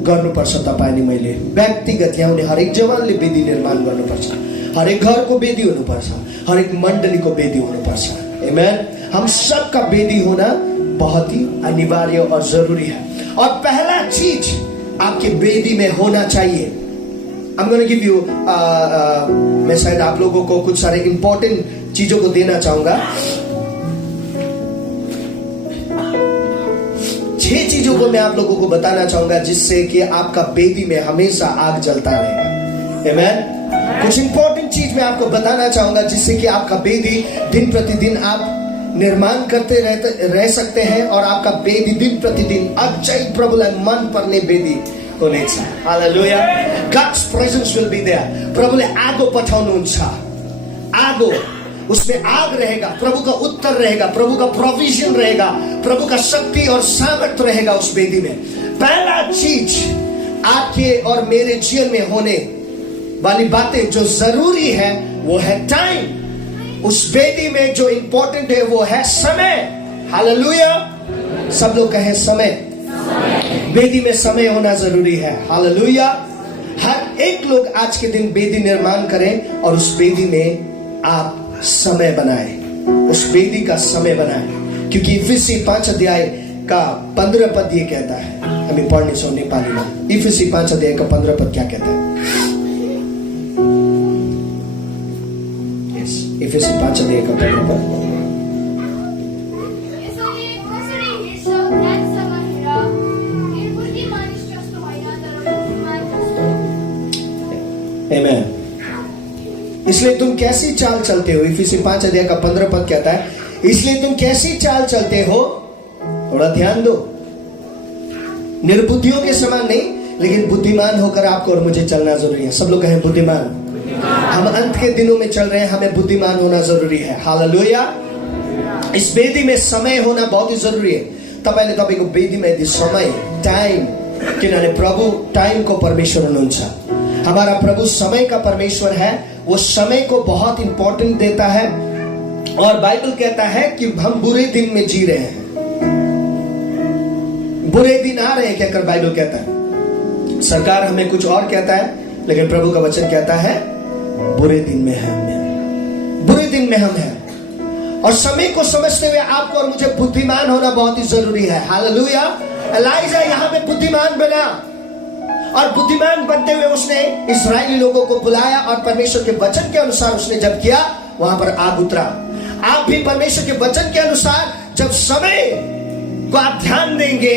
गर्नुपर्छ। तपाईले मैले व्यक्तिगत ल्याउने हरेक जवानले बेदी निर्माण गर्नुपर्छ। हरेक घरको बेदी हुनुपर्छ, हरेक मण्डलीको बेदी हुनुपर्छ। आमेन। हम सबका बेदी होना बहुत ही अनिवार्य और जरूरी है। और पहला चीज आपके बेदी में होना चाहिए, I'm going to give you मैं शायद आप लोगों को कुछ सारे इंपॉर्टेंट चीजों को देना चाहूंगा। 6 चीजों को मैं आप लोगों को बताना चाहूंगा जिससे कि आपका बेदी में हमेशा आग जलता रहेगा। आमेन। कुछ इंपॉर्टेंट चीज मैं आपको बताना चाहूंगा जिससे कि आपका बेदी दिन प्रतिदिन आप निर्माण करते रह सकते हैं और आपका बेदी दिन प्रतिदिन अजय प्रभुलाई मन पर्ने बेदी हुनेछ। Hallelujah. God's presence will be there. प्रभुले आगो पठाउनुहुन्छ। आगो, उसमें आग रहेगा, प्रभु का उत्तर रहेगा, प्रभु का प्रोविजन रहेगा, प्रभु का शक्ति और सामर्थ्य रहेगा उस बेदी में। पहला चीज आपके और मेरे जीवन में होने वाली बातें जो जरूरी है वो है टाइम। उस बेदी में जो इंपॉर्टेंट है वो है समय। हालेलुया। सब लोग कहें समय। बेदी में समय होना जरूरी है। हालेलुया। हर एक लोग आज के दिन बेदी निर्माण करें और उस बेदी में आप समय बनाएं, उस बेदी का समय बनाएं, क्योंकि इफिसी 5 अध्याय का 15 पद ये कहता है, हमें पढ़ने सुनने पाली में। इफिसी 5 अध्याय का 15 पद क्या कहता है? इफिसी 5 अध्याय का 15 पद। आमेन। इसलिए तुम कैसी चाल चलते हो? इफिसी 5 अध्याय का 15 पद कहता है, इसलिए तुम कैसी चाल चलते हो? थोड़ा ध्यान दो। निर्बुद्धियों के समान नहीं, लेकिन बुद्धिमान होकर आपको और मुझे चलना जरूरी है। सब लोग कहें बुद्धिमान। हम अंत के दिनों में चल रहे हैं, हमें बुद्धिमान होना जरूरी है। हालेलुया। इस बेदी में समय होना बहुत ही जरूरी है। तपाईले तपाईको बेदीमा यदि समय, टाइम, किनभने प्रभु टाइम को परमेश्वर हुनुहुन्छ। हमारा प्रभु समय का परमेश्वर है। वो समय को बहुत इंपॉर्टेंट देता है और बाइबल कहता है कि हम बुरे दिन में जी रहे हैं। बुरे दिन आ रहे हैं क्या कर बाइबल कहता है। सरकार हमें कुछ और कहता है, लेकिन प्रभु का वचन कहता है बुरे दिन में हम हैं। बुरे दिन में हम हैं। और समय को समझते हुए आपको और मुझे बुद्धिमान होना बहुत ही जरूरी है। हालेलुया। एलाइजा यहाँ पे बुद्धिमान बना और बुद्धिमान बनते हुए उसने इस्राएली लोगों को बुलाया और परमेश्वर के वचन के अनुसार उसने जब किया वहां पर आग उतरा। आप भी परमेश्वर के वचन के अनुसार जब समय को आप ध्यान देंगे,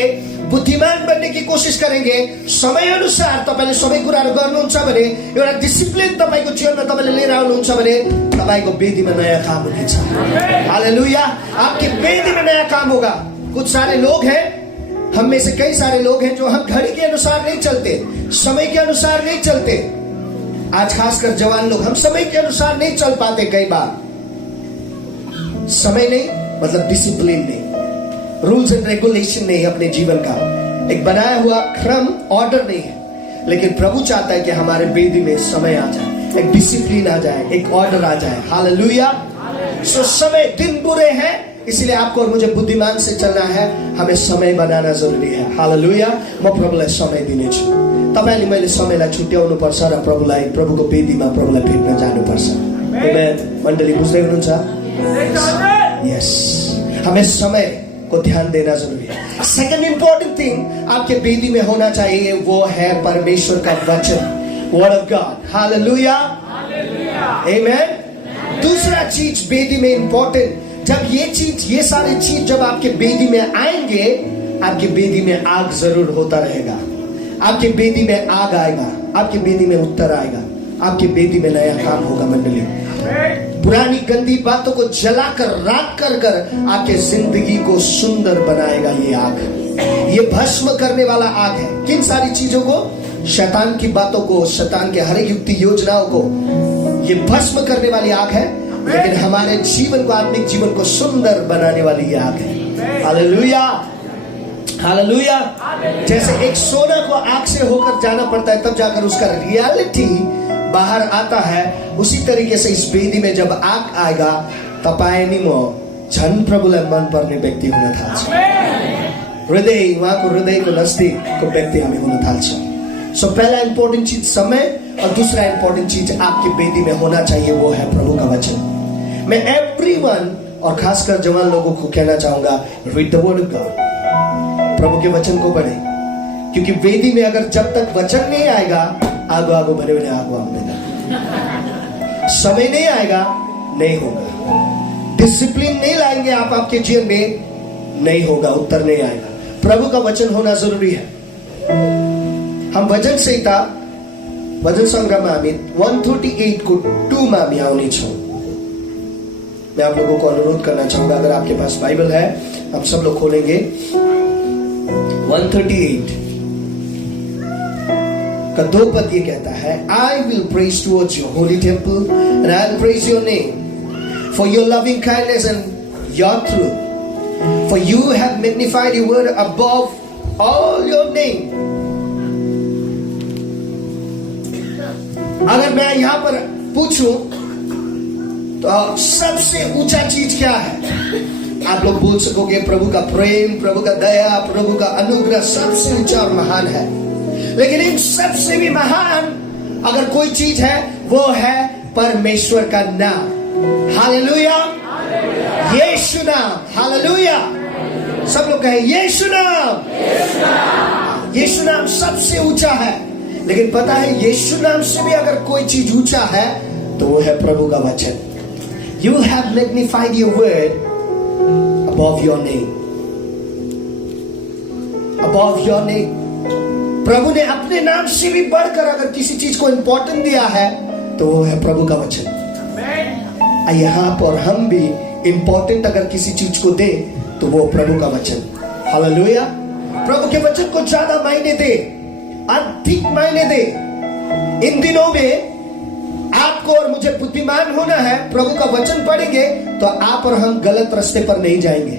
बुद्धिमान बनने की कोशिश करेंगे, समय अनुसार तपाईले सबै कुराहरु गर्नुहुन्छ भने, एउटा डिसिप्लिन तपाईको जीवनमा तपाईले लिएर आउनुहुन्छ भने तपाईको बेदीमा नयाँ काम हुनेछ। हालेलुया। आपकी बेदी में नया काम होगा। कुछ सारे लोग हैं, हम में से कई सारे लोग हैं जो हम घड़ी के अनुसार नहीं चलते, समय के अनुसार नहीं चलते। आज खासकर जवान लोग हम समय के अनुसार नहीं चल पाते। कई बार समय नहीं मतलब डिसिप्लिन नहीं, रूल्स एंड रेगुलेशन नहीं, अपने जीवन का एक बनाया हुआ क्रम, ऑर्डर नहीं है। लेकिन प्रभु चाहता है कि हमारे बेदी में समय आ जाए, एक डिसिप्लिन आ जाए, एक ऑर्डर आ जाए। हालेलुया। सो समय दिन बुरे हैं, इसलिए आपको और मुझे बुद्धिमान से चलना है। हमें समय बनाना जरूरी है। हालेलुया। म प्रभुलाई समय दिनेछु। तपाईले मैले समयलाई छुट्याउनु पर्छ र प्रभुलाई, प्रभुको बेदीमा प्रभुलाई भेट्न जानुपर्छ। आमेन। मण्डली बुझ्दै हुनुहुन्छ? यस। हमें समय को ध्यान देना जरूरी है। सेकंड इंपॉर्टेंट थिंग आपके बेदी में होना चाहिए वो है परमेश्वर का वचन, वर्ड ऑफ गॉड। हालेलुया। आमेन। दूसरा चीज बेदी में इंपॉर्टेंट, जब ये सारी चीज जब आपके बेदी में आएंगे, आपके बेदी में आग जरूर होता रहेगा। आपके बेदी में आग आएगा, आपके बेदी में उत्तर आएगा, आपके बेदी में नया काम होगा। मंडली, पुरानी गंदी बातों को जलाकर राख कर आपके जिंदगी को सुंदर बनाएगा ये आग। ये भस्म करने वाला आग है। किन सारी चीजों को? शैतान की बातों को, शैतान के हर एक युक्ति योजनाओं को ये भस्म करने वाली आग है। लेकिन हमारे जीवन को, आत्मिक जीवन को सुंदर बनाने वाली ये आग है। हालेलुया। हालेलुया। जैसे एक सोना को आग से होकर जाना पड़ता है तब जाकर उसका रियलिटी बाहर आता है, उसी तरीके से इस बेदी में जब आग आएगा तपाई नि म झन् प्रभुलाई मन पर्ने व्यक्ति हुन थाल्छ। हृदय, उहाँको हृदयको नजदीकको व्यक्ति हामी हुन थाल्छौँ। सो पहला इंपॉर्टेंट चीज समय और दूसरा इंपॉर्टेंट चीज आपकी बेदी में होना चाहिए वो है प्रभु का वचन। मैं एवरीवन और खासकर जवान लोगों को कहना चाहूंगा, read the word of God. प्रभु के वचन को पढ़ें, क्योंकि वेदी में अगर जब तक वचन नहीं आएगा, आगो आगो भरे बने आगो आगो, समय नहीं आएगा, नहीं होगा। डिसिप्लिन नहीं लाएंगे आप आपके जीवन में, नहीं होगा, उत्तर नहीं आएगा। प्रभु का वचन होना जरूरी है। हम वचन संहिता वचन संग्रहमा हामी 138 को 2 में हामी आउने छौं। मैं आप लोगों को अनुरोध करना चाहूंगा, अगर आपके पास बाइबल है आप सब लोग खोलेंगे 138 का 2 पद ये कहता है, I will praise towards your holy temple and I will praise your name for your loving kindness and your truth, for you have magnified your word above all your name. अगर मैं यहां पर पूछूं तो सबसे ऊंचा चीज क्या है? आप लोग बोल सकोगे प्रभु का प्रेम, प्रभु का दया, प्रभु का अनुग्रह सबसे ऊंचा और महान है। लेकिन इन सबसे भी महान अगर कोई चीज है वो है परमेश्वर का नाम। हालेलुया, यीशु नाम। हालेलुया, सब लोग कहें यीशु नाम। यीशु नाम सबसे ऊंचा है। लेकिन पता है यीशु नाम से भी अगर कोई चीज ऊंचा है तो वो है प्रभु का वचन। You have magnified your word above your name. Above your name. प्रभु ने अपने नाम से भी बढ़कर अगर किसी चीज को इंपॉर्टेंट दिया है तो वो है प्रभु का वचन। यहाँ पर हम भी इंपॉर्टेंट अगर किसी चीज को दे तो वो प्रभु का वचन। हालेलुया, प्रभु के वचन को ज्यादा मायने दे, अधिक मायने दे। इन दिनों में आपको और मुझे बुद्धिमान होना है। प्रभु का वचन पढ़ेंगे तो आप और हम गलत रास्ते पर नहीं जाएंगे,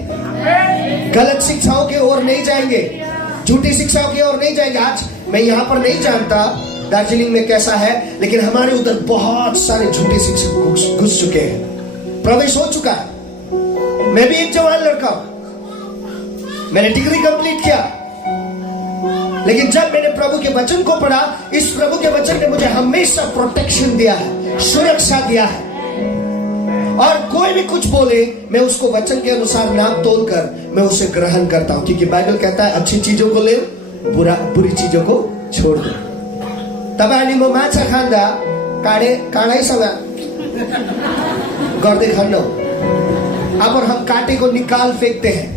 गलत शिक्षाओं की ओर नहीं जाएंगे, झूठी शिक्षाओं की ओर नहीं जाएंगे। आज मैं यहाँ पर नहीं जानता दार्जिलिंग में कैसा है, लेकिन हमारे उधर बहुत सारे झूठे शिक्षक घुस चुके हैं, प्रवेश हो चुका है। मैं भी एक जवान लड़का हूं, मैंने डिग्री कंप्लीट किया, लेकिन जब मैंने प्रभु के वचन को पढ़ा, इस प्रभु के वचन ने मुझे हमेशा प्रोटेक्शन दिया है, सुरक्षा दिया है। और कोई भी कुछ बोले मैं उसको वचन के अनुसार नाप तोल कर मैं उसे ग्रहण करता हूं, क्योंकि बाइबल कहता है अच्छी चीजों को ले, बुरी चीजों को छोड़ दो। तपाईहरुले म माछा खाँदा काँडैसँग गर्दै खान्न हो। अब और हम कांटे को निकाल फेंकते हैं,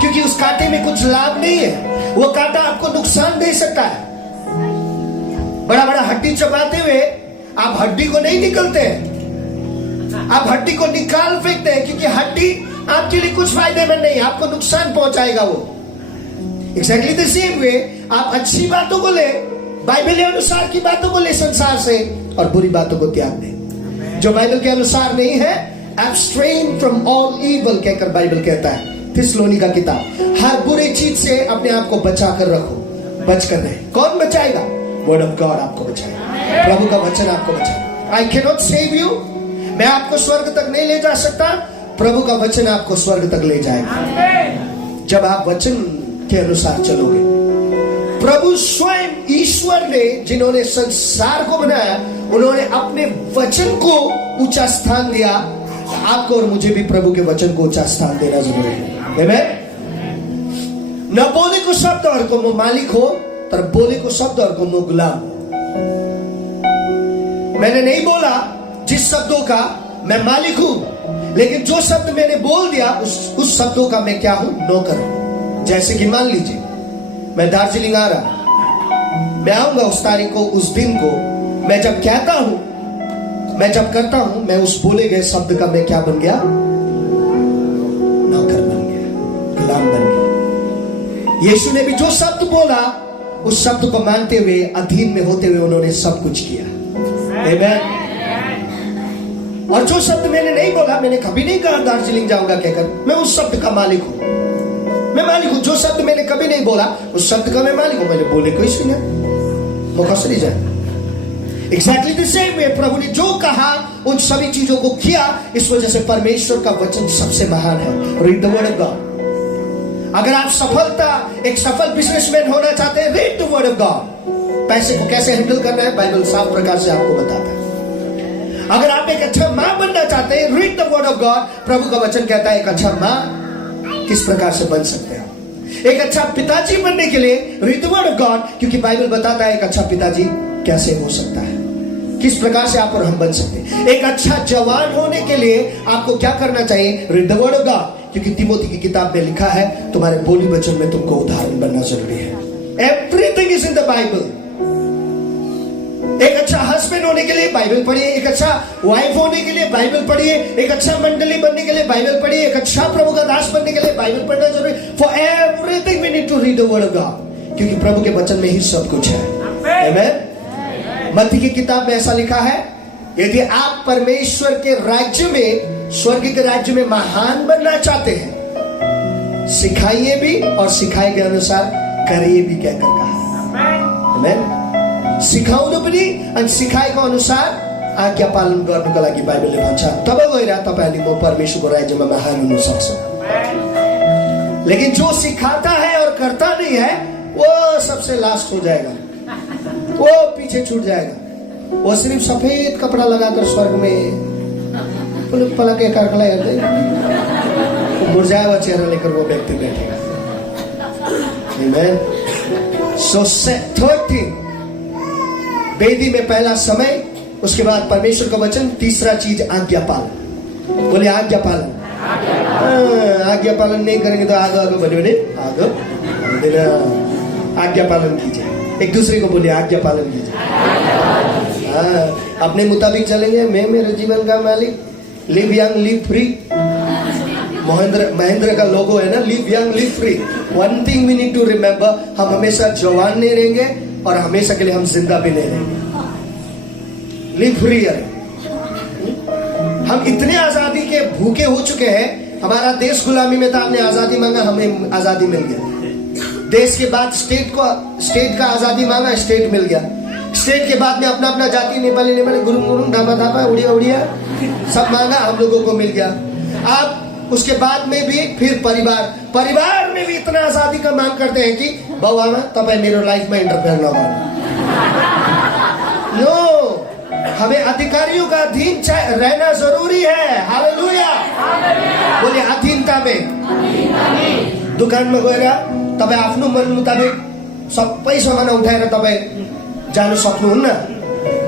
क्योंकि उस कांटे में कुछ लाभ नहीं है। वो कांटा आपको नुकसान दे सकता है। बड़ा बड़ा हड्डी चबाते हुए आप हड्डी को नहीं निकलते हैं, आप हड्डी को निकाल फेंकते हैं, क्योंकि हड्डी आपके लिए कुछ फायदेमंद नहीं, आपको नुकसान पहुंचाएगा वो। एक्जैक्टली द सेम वे आप अच्छी बातों को ले, बाइबल के अनुसार की बातों को ले संसार से, और बुरी बातों को त्याग दे जो बाइबल के अनुसार नहीं है। एब्स्ट्रेन फ्रॉम ऑल इविल कहकर बाइबल कहता है, थिस्सलुनी का किताब। हर बुरी चीज से अपने आप को बचा कर रखो, बच कर रहे। कौन बचाएगा? वर्ड ऑफ गॉड आपको बचाएगा, प्रभु का वचन आपको बचाएगा। I can not save you, मैं आपको स्वर्ग तक नहीं ले जा सकता, प्रभु का वचन आपको स्वर्ग तक ले जाएगा जब आप वचन के अनुसार चलोगे। प्रभु स्वयं ईश्वर ने, जिन्होंने संसार को बनाया, उन्होंने अपने वचन को ऊंचा स्थान दिया। आपको और मुझे भी प्रभु के वचन को ऊंचा स्थान देना जरूरी है। आमेन। न बोलेको शब्दहरूको म मालिक हो, तर बोलेको शब्दहरूको म गुलाम हो। मैंने नहीं बोला जिस शब्दों का मैं मालिक हूं, लेकिन जो शब्द मैंने बोल दिया उस शब्दों का मैं क्या हूं? नौकर। जैसे कि मान लीजिए मैं दार्जिलिंग आ रहा, मैं आऊंगा उस तारीख को, उस दिन को। मैं जब कहता हूं, मैं जब करता हूं, मैं उस बोले गए शब्द का मैं क्या बन गया? नौकर बन गया, गुलाम बन गया। यीशु ने भी जो शब्द बोला उस शब्द को मानते हुए, अधीन में होते हुए उन्होंने सब कुछ किया। आमेन। और जो शब्द मैंने नहीं बोला, मैंने कभी नहीं कहा दार्जिलिंग जाऊंगा कहकर, मैं उस शब्द का मालिक हूं, मैं मालिक हूं। जो शब्द मैंने कभी नहीं बोला उस शब्द का मैं मालिक हूं। मैंने बोले कोई सुने वो कसरी जाए। एक्जैक्टली द सेम वे प्रभु ने जो कहा उन सभी चीजों को किया। इस वजह से परमेश्वर का वचन सबसे महान है। Read the word of God. अगर आप एक सफल बिजनेसमैन होना चाहते हैं, read the word of God. पैसे को कैसे हैंडल करना है, बाइबल साफ प्रकार से आपको बताता है। अगर आप एक अच्छा मां बनना चाहते हैं, read the word of God. प्रभु का वचन कहता है एक अच्छा मां किस प्रकार से बन सकते हैं। एक अच्छा पिताजी बनने के लिए read the word of God, क्योंकि बाइबल बताता है एक अच्छा पिताजी कैसे हो सकता है, किस प्रकार से आप और हम बन सकते हैं। एक अच्छा जवान होने के लिए आपको क्या करना चाहिए? Read the word of God, क्योंकि तिमोथी की किताब में लिखा है तुम्हारे बोली वचन में तुमको उदाहरण बनना जरूरी है। Everything is in the Bible. एक अच्छा हस्बैंड होने के लिए बाइबल पढ़िए, एक अच्छा वाइफ होने के लिए बाइबल पढ़िए, एक अच्छा मंडली बनने के लिए बाइबल पढ़िए, एक अच्छा प्रभु का दास बनने के लिए बाइबल पढ़ना जरूरी। For everything we need to read the word of God, क्योंकि प्रभु के वचन में ही सब कुछ है। आमीन। मत्ती की किताब में ऐसा लिखा है, यदि आप परमेश्वर के राज्य में, स्वर्ग के राज्य में महान बनना चाहते हैं, सिखाइए भी और सिखाए के अनुसार करिए भी, कहकर कहा। आमीन। सिकाउनु पनि अनि सिकाएको अनुसार आज्ञा पालन गर्नुको लागि बाइबलले भन्छ, तब गएर तपाईहरु म परमेश्वरको राज्यमा महान हुन सक्छ। लेकिन जो सिखाता है और करता नहीं है, वो सबसे लास्ट हो जाएगा, वो पीछे छूट जाएगा। वो सिर्फ सफेद कपड़ा लगाकर स्वर्ग में पुलक पलक एक अर्कलाई हेर्दै मुरझाया हुआ चेहरा लेकर वो व्यक्ति बैठेगा। आमीन। सो थर्ड थिंग, वेदी में पहला समय, उसके बाद परमेश्वर का वचन, तीसरा चीज आज्ञा पालन। बोले आज्ञा पालन। आज्ञा पालन नहीं करेंगे तो आगो आगो बने आगो आज्ञा पालन कीजिए। एक दूसरे को बोलिए आज्ञा पालन कीजिए। अपने मुताबिक चलेंगे, मैं मेरे जीवन का मालिक, live young live free. Mahendra का लोगो है ना, live young live free. One thing we need to remember, हम हमेशा जवान नहीं रहेंगे और हमेशा के लिए हम जिंदा भी नहीं रहेंगे। लिव फ्री है। हम इतने आजादी के भूखे हो चुके हैं, हमारा देश गुलामी में था, हमने आजादी मांगा, हमें आजादी मिल गया। देश के बाद स्टेट का आजादी मांगा, स्टेट मिल गया। स्टेट के बाद में अपना अपना जाति, नेपाली नेपाली, गुरुङ गुरुङ, धापा धापा, उड़िया उड़िया सब मांगा, हम लोगों को मिल गया। अब उसके बाद में भी फिर परिवार में भी इतना आजादी का मांग करते हैं कि बाबा तपाईं मेरो लाइफ में इंटरफेयर नगर्नु। नो, हमें अधिकारियों का अधीन रहना जरूरी है। हालेलुया। बोले अधीनता में। दुकान में गएर तपाईं आफ्नो मन मुताबिक सबै सामान उठाएर तपाईं जानु सक्नुहुन्न।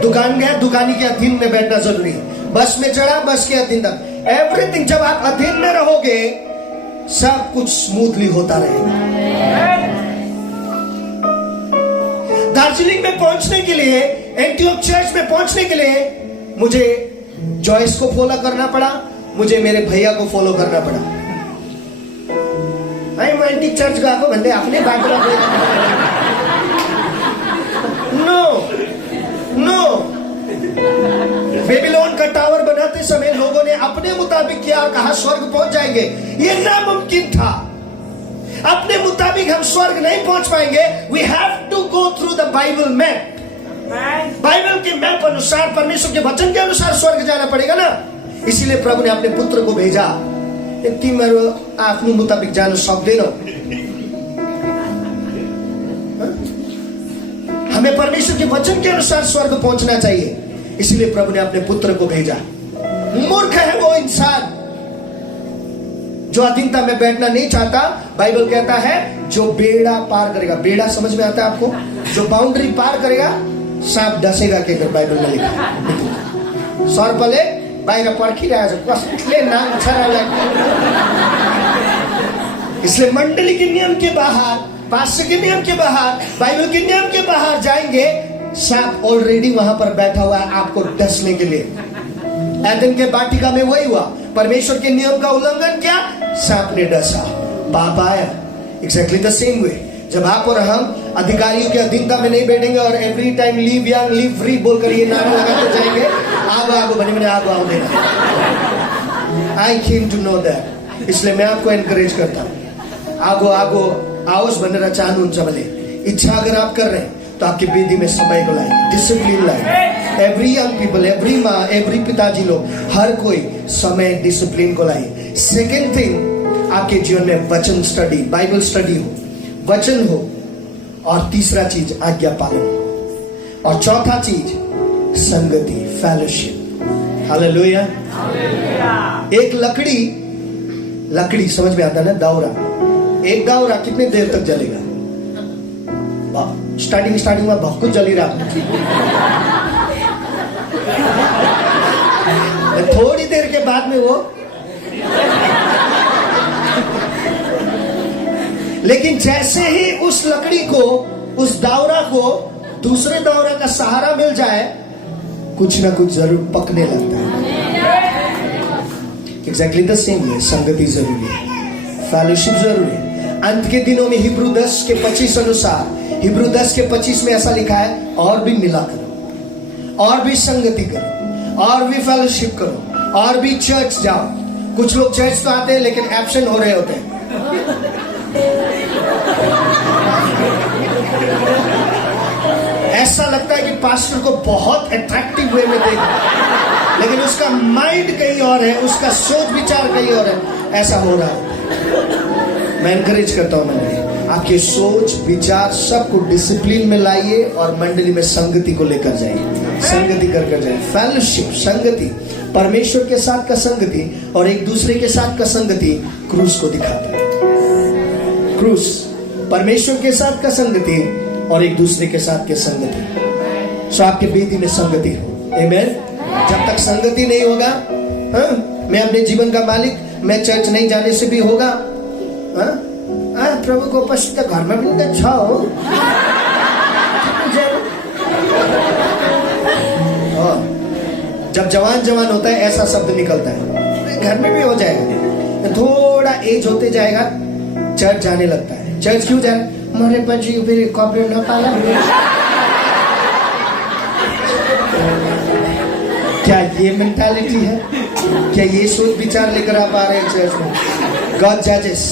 दुकान गया, दुकानी के अधीन में बैठना जरूरी है। बस में चढ़ा, बस के अधीन तक एवरीथिंग। जब आप अधीन में रहोगे, सब कुछ स्मूथली होता रहेगा। दार्जिलिंग में पहुंचने के लिए, एंटीओक चर्च में पहुंचने के लिए मुझे जॉयस को फॉलो करना पड़ा, मुझे मेरे भैया को फॉलो करना पड़ा। मैं एंटीक चर्च गएको भन्दै आफ्नै बाटोमा नो। बेबीलोन का टावर बनाते समय लोगों ने अपने मुताबिक किया और कहा स्वर्ग पहुंच जाएंगे। ये नामुमकिन था। अपने मुताबिक हम स्वर्ग नहीं पहुंच पाएंगे। We have to go through the Bible map. Bible के मैप अनुसार, परमेश्वर के वचन के अनुसार स्वर्ग जाना पड़ेगा ना। इसीलिए प्रभु ने अपने पुत्र को भेजा। तिमीहरू आफ्नो मुताबिक जान सक्दैनौ। हमें परमेश्वर के वचन के अनुसार स्वर्ग पहुंचना चाहिए, इसलिए प्रभु ने अपने पुत्र को भेजा। मूर्ख है वो इंसान जो अधीनता में बैठना नहीं चाहता। बाइबल कहता है जो बेड़ा पार करेगा, बेड़ा समझ में आता है आपको, जो बाउंड्री पार करेगा सांप डसेगा के बाइबल में लिखा है। सर्पले बाहिर पर्खिरहेको छ, कसले नाम छरालाई। इसलिए मंडली के नियम के बाहर, पास्टर के नियम के बाहर, बाइबल के नियम के बाहर जाएंगे, सांप ऑलरेडी वहां पर बैठा हुआ है आपको डसने के लिए। एदन के वाटिका में वही हुआ। परमेश्वर के नियम का उल्लंघन किया, सांप ने डसा, पाप आया। एग्जैक्टली द सेम वे, जब आप और हम अधिकारियों के अधीनता में नहीं बैठेंगे और every time live young live free बोलकर ये नारा लगाते जाएंगे, आगो आगो बने बने आगो आओ देना। आई केम टू नो दैट। इसलिए मैं आपको एनकरेज करता हूं, आगो आगो आओस् भनेर चाहनुहुन्छ भने, इच्छा अगर आप कर रहे हैं तो आपकी वेदी में समय को लाइए, डिसिप्लिन लाइए। एवरी यंग पीपल, एवरी माँ, एवरी पिताजी लोग, हर कोई समय डिसिप्लिन को लाइए। सेकेंड थिंग, आपके जीवन में वचन स्टडी, बाइबल स्टडी हो, वचन हो। और तीसरा चीज आज्ञा पालन हो। और चौथा चीज संगति, फेलोशिप। हालेलुया। एक लकड़ी समझ में आता है ना, दावरा। एक दावरा कितने देर तक जलेगा? स्टार्टिंग में भक्कु जलिरहा, थोड़ी देर के बाद में वो, लेकिन जैसे ही उस लकड़ी को, उस दावरा को दूसरे दौरे का सहारा मिल जाए, कुछ ना कुछ जरूर पकने लगता है। एग्जैक्टली द सेम वे संगति जरूरी है, फेलोशिप जरूरी है। अंत के दिनों में हिब्रू 10:25 अनुसार, हिब्रू 10:25 में ऐसा लिखा है, और भी मिला करो, और भी संगति करो, और भी फेलोशिप करो, और भी चर्च जाओ। कुछ लोग चर्च तो आते हैं लेकिन एब्सेंट हो रहे होते हैं। ऐसा लगता है कि पास्टर को बहुत अट्रैक्टिव वे में देख, लेकिन उसका माइंड कहीं और है, उसका सोच विचार कहीं और है। ऐसा हो रहा है। मैं एनकरेज करता हूं, मैंने आपके सोच विचार सबको डिसिप्लिन में लाइए और मंडली में संगति को लेकर जाइए, संगति कर जाइए। फेलोशिप, संगति, परमेश्वर के साथ का संगति और एक दूसरे के साथ का संगति क्रूस को दिखाता है। क्रूस, परमेश्वर के साथ का संगति और एक दूसरे के साथ के संगति। सो आपके बेदी में संगति हो, आमेन। जब तक संगति नहीं होगा, मैं अपने जीवन का मालिक, मैं चर्च नहीं जाने से भी होगा। प्रभु को उपस्थित घर में भी अच्छा हो, जब जवान होता है ऐसा शब्द निकलता है, घर में भी हो जाएगा। थोड़ा एज होते जाएगा, चर्च जाने लगता है। चर्च क्यों जाए? मरे पछि फिर कपड़े न पाला। क्या ये मेंटालिटी है? क्या ये सोच विचार लेकर आप आ रहे हैं चर्च में? गॉड जजेस,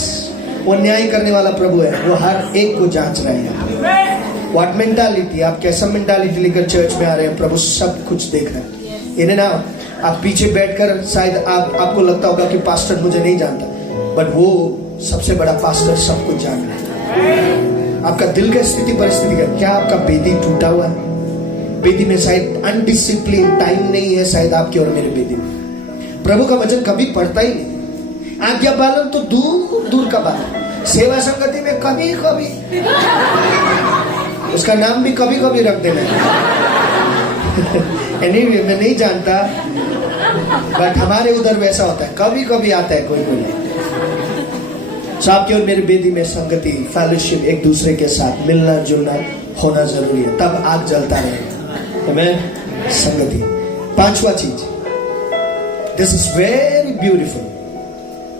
वो न्याय करने वाला प्रभु है, वो हर एक को जांच रहे हैं। व्हाट मेंटालिटी, आप कैसा मेंटालिटी लेकर चर्च में आ रहे हैं? प्रभु सब कुछ देख रहे हैं। इन्हें ना, आप पीछे बैठकर शायद आपको लगता होगा कि पास्टर मुझे नहीं जानता, बट वो सबसे बड़ा पास्टर सब कुछ जान रहा है। आपका दिल का स्थिति परिस्थिति का, क्या आपका बेदी टूटा हुआ है? बेदी में शायद अनडिसिप्लिन टाइम नहीं है, शायद आपकी और मेरे बेदी में। प्रभु का वचन कभी पढ़ता ही नहीं, आज्ञा पालन तो दूर दूर का बात, सेवा संगति में कभी कभी, उसका नाम भी कभी कभी रख देना। Anyway, मैं नहीं जानता, बट हमारे उधर वैसा होता है, कभी कभी आता है कोई कोई। सो आपकी और मेरे बेदी में संगति, फेलोशिप, एक दूसरे के साथ मिलना जुलना होना जरूरी है, तब आग जलता रहेगा। आमेन। संगति। पांचवा चीज, दिस इज वेरी ब्यूटीफुल,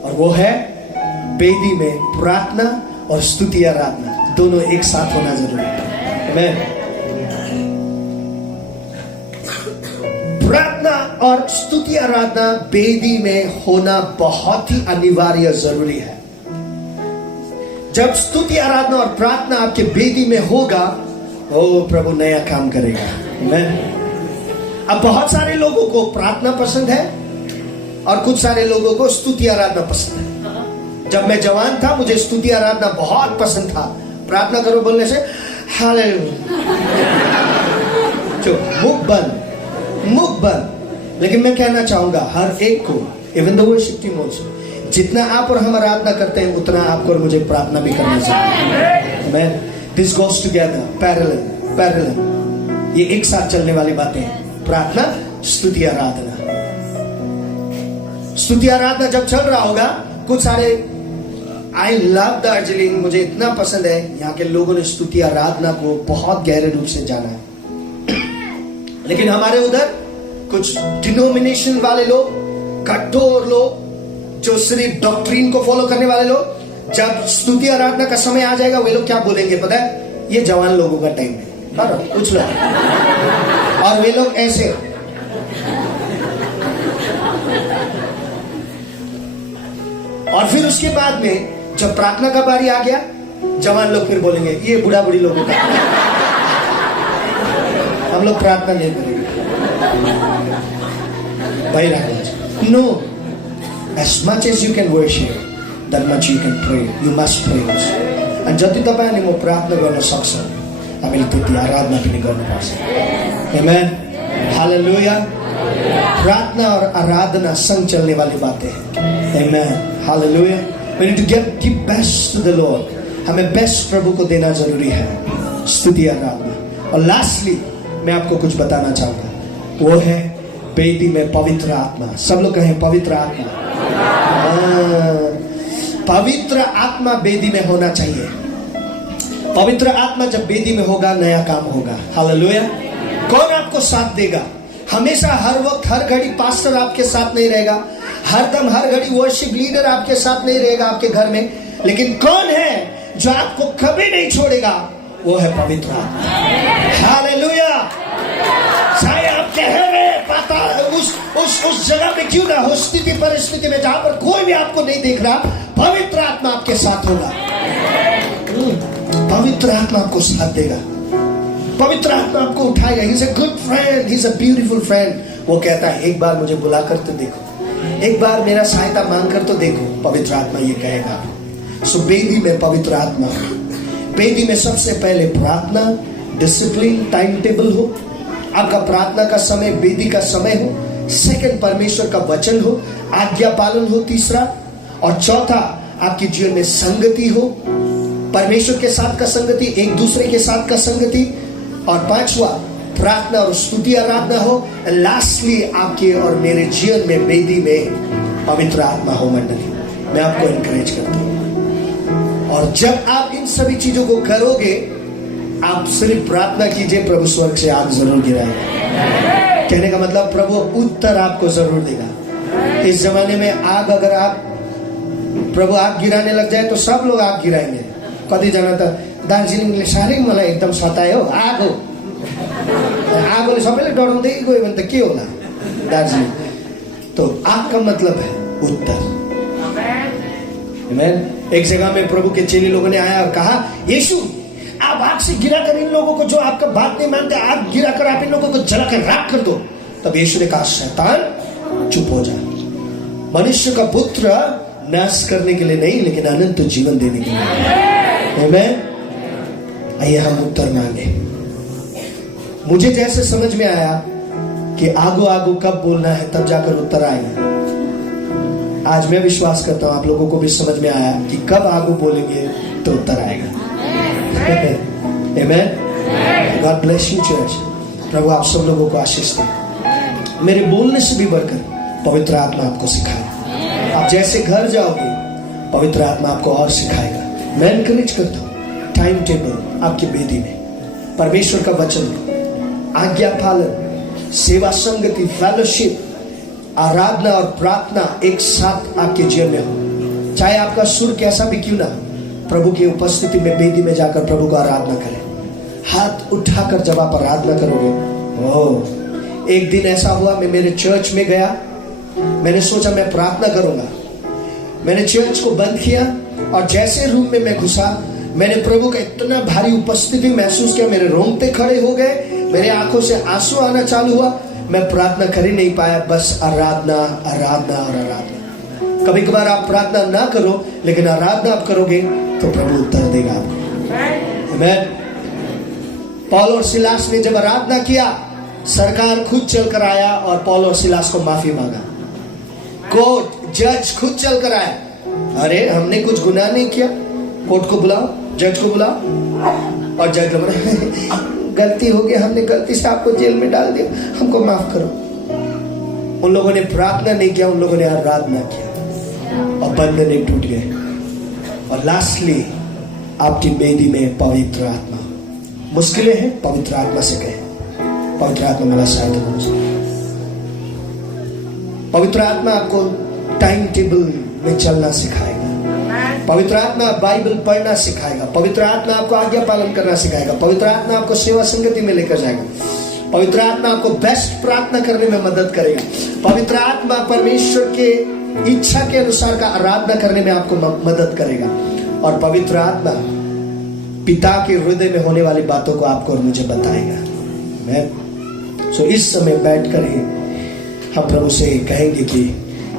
और वो है बेदी में प्रार्थना और स्तुति आराधना दोनों एक साथ होना जरूरी है। आमेन। प्रार्थना और स्तुति आराधना बेदी में होना बहुत ही अनिवार्य जरूरी है। जब स्तुति आराधना और प्रार्थना आपके बेदी में होगा, ओ प्रभु नया काम करेगा। आमेन। अब बहुत सारे लोगों को प्रार्थना पसंद है और कुछ सारे लोगों को स्तुति आराधना पसंद है। जब मैं जवान था, मुझे स्तुति आराधना बहुत पसंद था। प्रार्थना करो बोलने से हालेलुया, मुख बंद। लेकिन मैं कहना चाहूंगा हर एक को, even the worship team also, जितना आप और हम आराधना करते हैं उतना आपको और मुझे प्रार्थना भी करना चाहिए। Amen. This goes together, parallel. ये एक साथ चलने वाली बातें हैं, प्रार्थना, स्तुति आराधना। स्तुति आराधना जब चल रहा होगा, कुछ सारे, आई लव दार्जिलिंग, मुझे इतना पसंद है, यहाँ के लोगों ने स्तुति आराधना को बहुत गहरे रूप से जाना है। लेकिन हमारे उधर कुछ डिनोमिनेशन वाले लोग, कट्टोर लोग, जो सिर्फ डॉक्ट्रीन को फॉलो करने वाले लोग, जब स्तुति आराधना का समय आ जाएगा, वे लोग क्या बोलेंगे पता है? ये जवान लोगों का टाइम है, कुछ लोग, और वे लोग ऐसे। और फिर उसके बाद में जब प्रार्थना का बारी आ गया, जवान लोग फिर बोलेंगे ये बुढ़ा बुढ़ी लोगों का, हम लोग प्रार्थना नहीं करेंगे। भाई राज, no, as much as you can worship, that much you can pray. You must praise. And जति तपाईले म प्रार्थना गर्न सक्छ, हामीले त्यति आराधना पनि गर्नुपर्छ। Amen. Hallelujah. प्रार्थना और आराधना संग चलने वाली बातें हैं। Amen. Hallelujah. We need to give best to the Lord. हमें बेस्ट प्रभु को देना जरूरी है, स्तुति आराधना। और लास्टली मैं आपको कुछ बताना चाहूंगा, वो है बेदी में पवित्र आत्मा। सब लोग कहें पवित्र आत्मा। पवित्र आत्मा बेदी में होना चाहिए। पवित्र आत्मा जब वेदी में होगा, नया काम होगा। हालेलुया। कौन आपको साथ देगा? हमेशा, हर वक्त, हर घड़ी पास्टर आपके साथ नहीं रहेगा, हरदम हर घड़ी वर्शिप लीडर आपके साथ नहीं रहेगा आपके घर में, लेकिन कौन है जो आपको कभी नहीं छोड़ेगा? वो है पवित्र आत्मा। हालेलुया। चाहे आप गहरे पाताल उस जगह में क्यों ना हो, स्थिति परिस्थिति में जहां पर कोई भी आपको नहीं देख रहा, पवित्र आत्मा आपके साथ होगा। पवित्र आत्मा आपको साथ देगा, पवित्र आत्मा आपको उठाएगा। He's a good friend, he's a beautiful friend। वो कहता है एक बार मुझे बुला कर तो देखो, एक बार मेरा सहायता मांग कर तो देखो। पवित्र आत्मा ये कहेगा। सो वेदी में पवित्र आत्मा, वेदी में सबसे पहले प्रार्थना, डिसिप्लिन, टाइम टेबल हो, आपका प्रार्थना का समय वेदी का समय हो। सेकंड, परमेश्वर का वचन हो, आज्ञा पालन हो। तीसरा और चौथा, आपके जीवन में संगति हो, परमेश्वर के साथ का संगति, एक दूसरे के साथ का संगति। और पांचवा, प्रार्थना और स्तुति आराधना हो। लास्टली, आपके और मेरे जीवन में वेदी में पवित्र आत्मा हो। मंडली, मैं आपको एनकरेज करता हूं। और जब आप इन सभी चीजों को करोगे, आप सिर्फ प्रार्थना कीजिए, प्रभु स्वर्ग से आग जरूर गिराएगा। कहने का मतलब, प्रभु उत्तर आपको जरूर देगा। इस जमाने में आग, अगर आप प्रभु आग गिराने लग जाए तो सब लोग आग गिराएंगे। कति जना त दार्जिलिङले साह्रै मलाई एकदम सतायो, आग हो, आगोले सबैले डराउँदै गयो भने त के होला दार्जिलिङ। तो आग का मतलब है उत्तर। आमेन। एक जगह में प्रभु के चेले लोगों ने आया और कहा, यीशु आप आग से गिरा कर इन लोगों को, जो आपका बात नहीं मानते, आग गिरा कर आप इन लोगों को जलाकर राख कर दो। तब यीशु ने कहा, शैतान चुप हो जा। मनुष्य का पुत्र नाश करने के लिए नहीं, लेकिन अनंत जीवन देने के लिए। आमेन। आइए हम उत्तर मांगे। मुझे जैसे समझ में आया कि आगो आगो कब बोलना है, तब जाकर उत्तर आएगा। आज मैं विश्वास करता हूं आप लोगों को भी समझ में आया कि कब आगो बोलेंगे तो उत्तर आएगा। Amen. God bless you church. प्रभु आप सब लोगों को आशीष दे। मेरे बोलने से भी बढ़कर पवित्र आत्मा आपको सिखाएगा। आप जैसे घर जाओगे, पवित्र आत्मा आपको और सिखाएगा। मैं एनकरेज करता हूं, टाइम टेबल आपकी वेदी में, परमेश्वर का वचन, आज्ञा पालन, सेवा, संगति, फेलोशिप, आराधना और प्रार्थना एक साथ आपके जीवन में हो। चाहे आपका सुर कैसा भी क्यों ना हो, प्रभु की उपस्थिति में वेदी में जाकर प्रभु का आराधना करें। हाथ उठाकर जब आप आराधना करोगे, ओह, एक दिन ऐसा हुआ, मैं मेरे चर्च में गया, मैंने सोचा मैं प्रार्थना करूंगा। मैंने चर्च को बंद किया और जैसे रूम में मैं घुसा, मैंने प्रभु का इतना भारी उपस्थिति महसूस किया, मेरे रोंगटे खड़े हो गए, मेरे आंखों से आंसू आना चालू हुआ। मैं प्रार्थना कर ही नहीं पाया, बस आराधना, आराधना और आराधना। कभी कभार आप प्रार्थना ना करो, लेकिन आराधना आप करोगे तो प्रभु उत्तर देगा आपको। आमेन। पौल और सिलास ने जब आराधना किया, सरकार खुद चलकर आया और पौल और सिलास को माफी मांगा। कोर्ट, जज खुद चलकर आया, अरे हमने कुछ गुनाह नहीं किया, कोर्ट को बुलाओ, जज को बुलाओ। और जज बोला, गलती हो गया, हमने गलती से आपको जेल में डाल दिया, हमको माफ करो। उन लोगों ने प्रार्थना नहीं किया, उन लोगों ने आराधना किया और बंधन एक टूट गए। और लास्टली आपकी वेदी में पवित्र आत्मा। मुश्किलें हैं, पवित्र आत्मा से कहें, पवित्र आत्मा मला सहायता करो। पवित्र आत्मा आपको टाइम टेबल में चलना सिखाएगा। पवित्र आत्मा बाइबल पढ़ना सिखाएगा। पवित्र आत्मा आपको आज्ञा पालन करना सिखाएगा। पवित्र आत्मा आपको सेवा संगति में लेकर जाएगा। पवित्र आत्मा आपको बेस्ट प्रार्थना करने में मदद करेगा। पवित्र आत्मा परमेश्वर के इच्छा के अनुसार का आराधना करने में आपको मदद करेगा। और पवित्र आत्मा पिता के हृदय में होने वाली बातों को आपको और मुझे बताएगा। सो इस समय बैठकर ही हम प्रभु से कहेंगे कि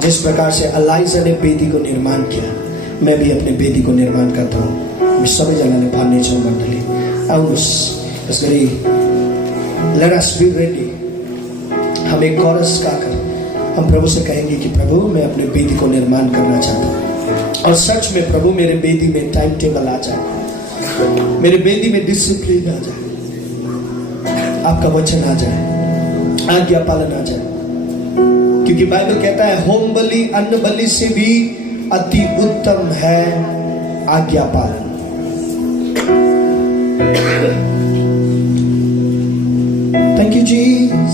जिस प्रकार से एलाइजा ने वेदी को निर्माण किया, मैं भी अपने वेदी को निर्माण करता हूँ। सबै जनाले भन्ने छौँ मण्डली, आउनुहोस् यसरी लेट अस बी रेडी। हम एक कोरस गाकर हम प्रभु से कहेंगे कि प्रभु मैं अपने वेदी को निर्माण करना चाहता हूँ। और सच में प्रभु मेरे वेदी में टाइम टेबल आ जाए, मेरे वेदी में डिसिप्लिन आ जाए, आपका वचन आ जाए, आज्ञा पालन आ जाए। क्योंकि बाइबल कहता है होम बलि अन्न बलि से भी अति उत्तम है आज्ञा पालन। Thank you, Jesus.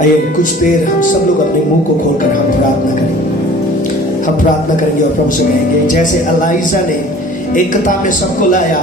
आइए कुछ देर हम सब लोग अपने मुंह को खोलकर हम प्रार्थना करेंगे। हम प्रार्थना करेंगे और प्रभु से कहेंगे, जैसे एलाइजा ने एकता में सबको लाया,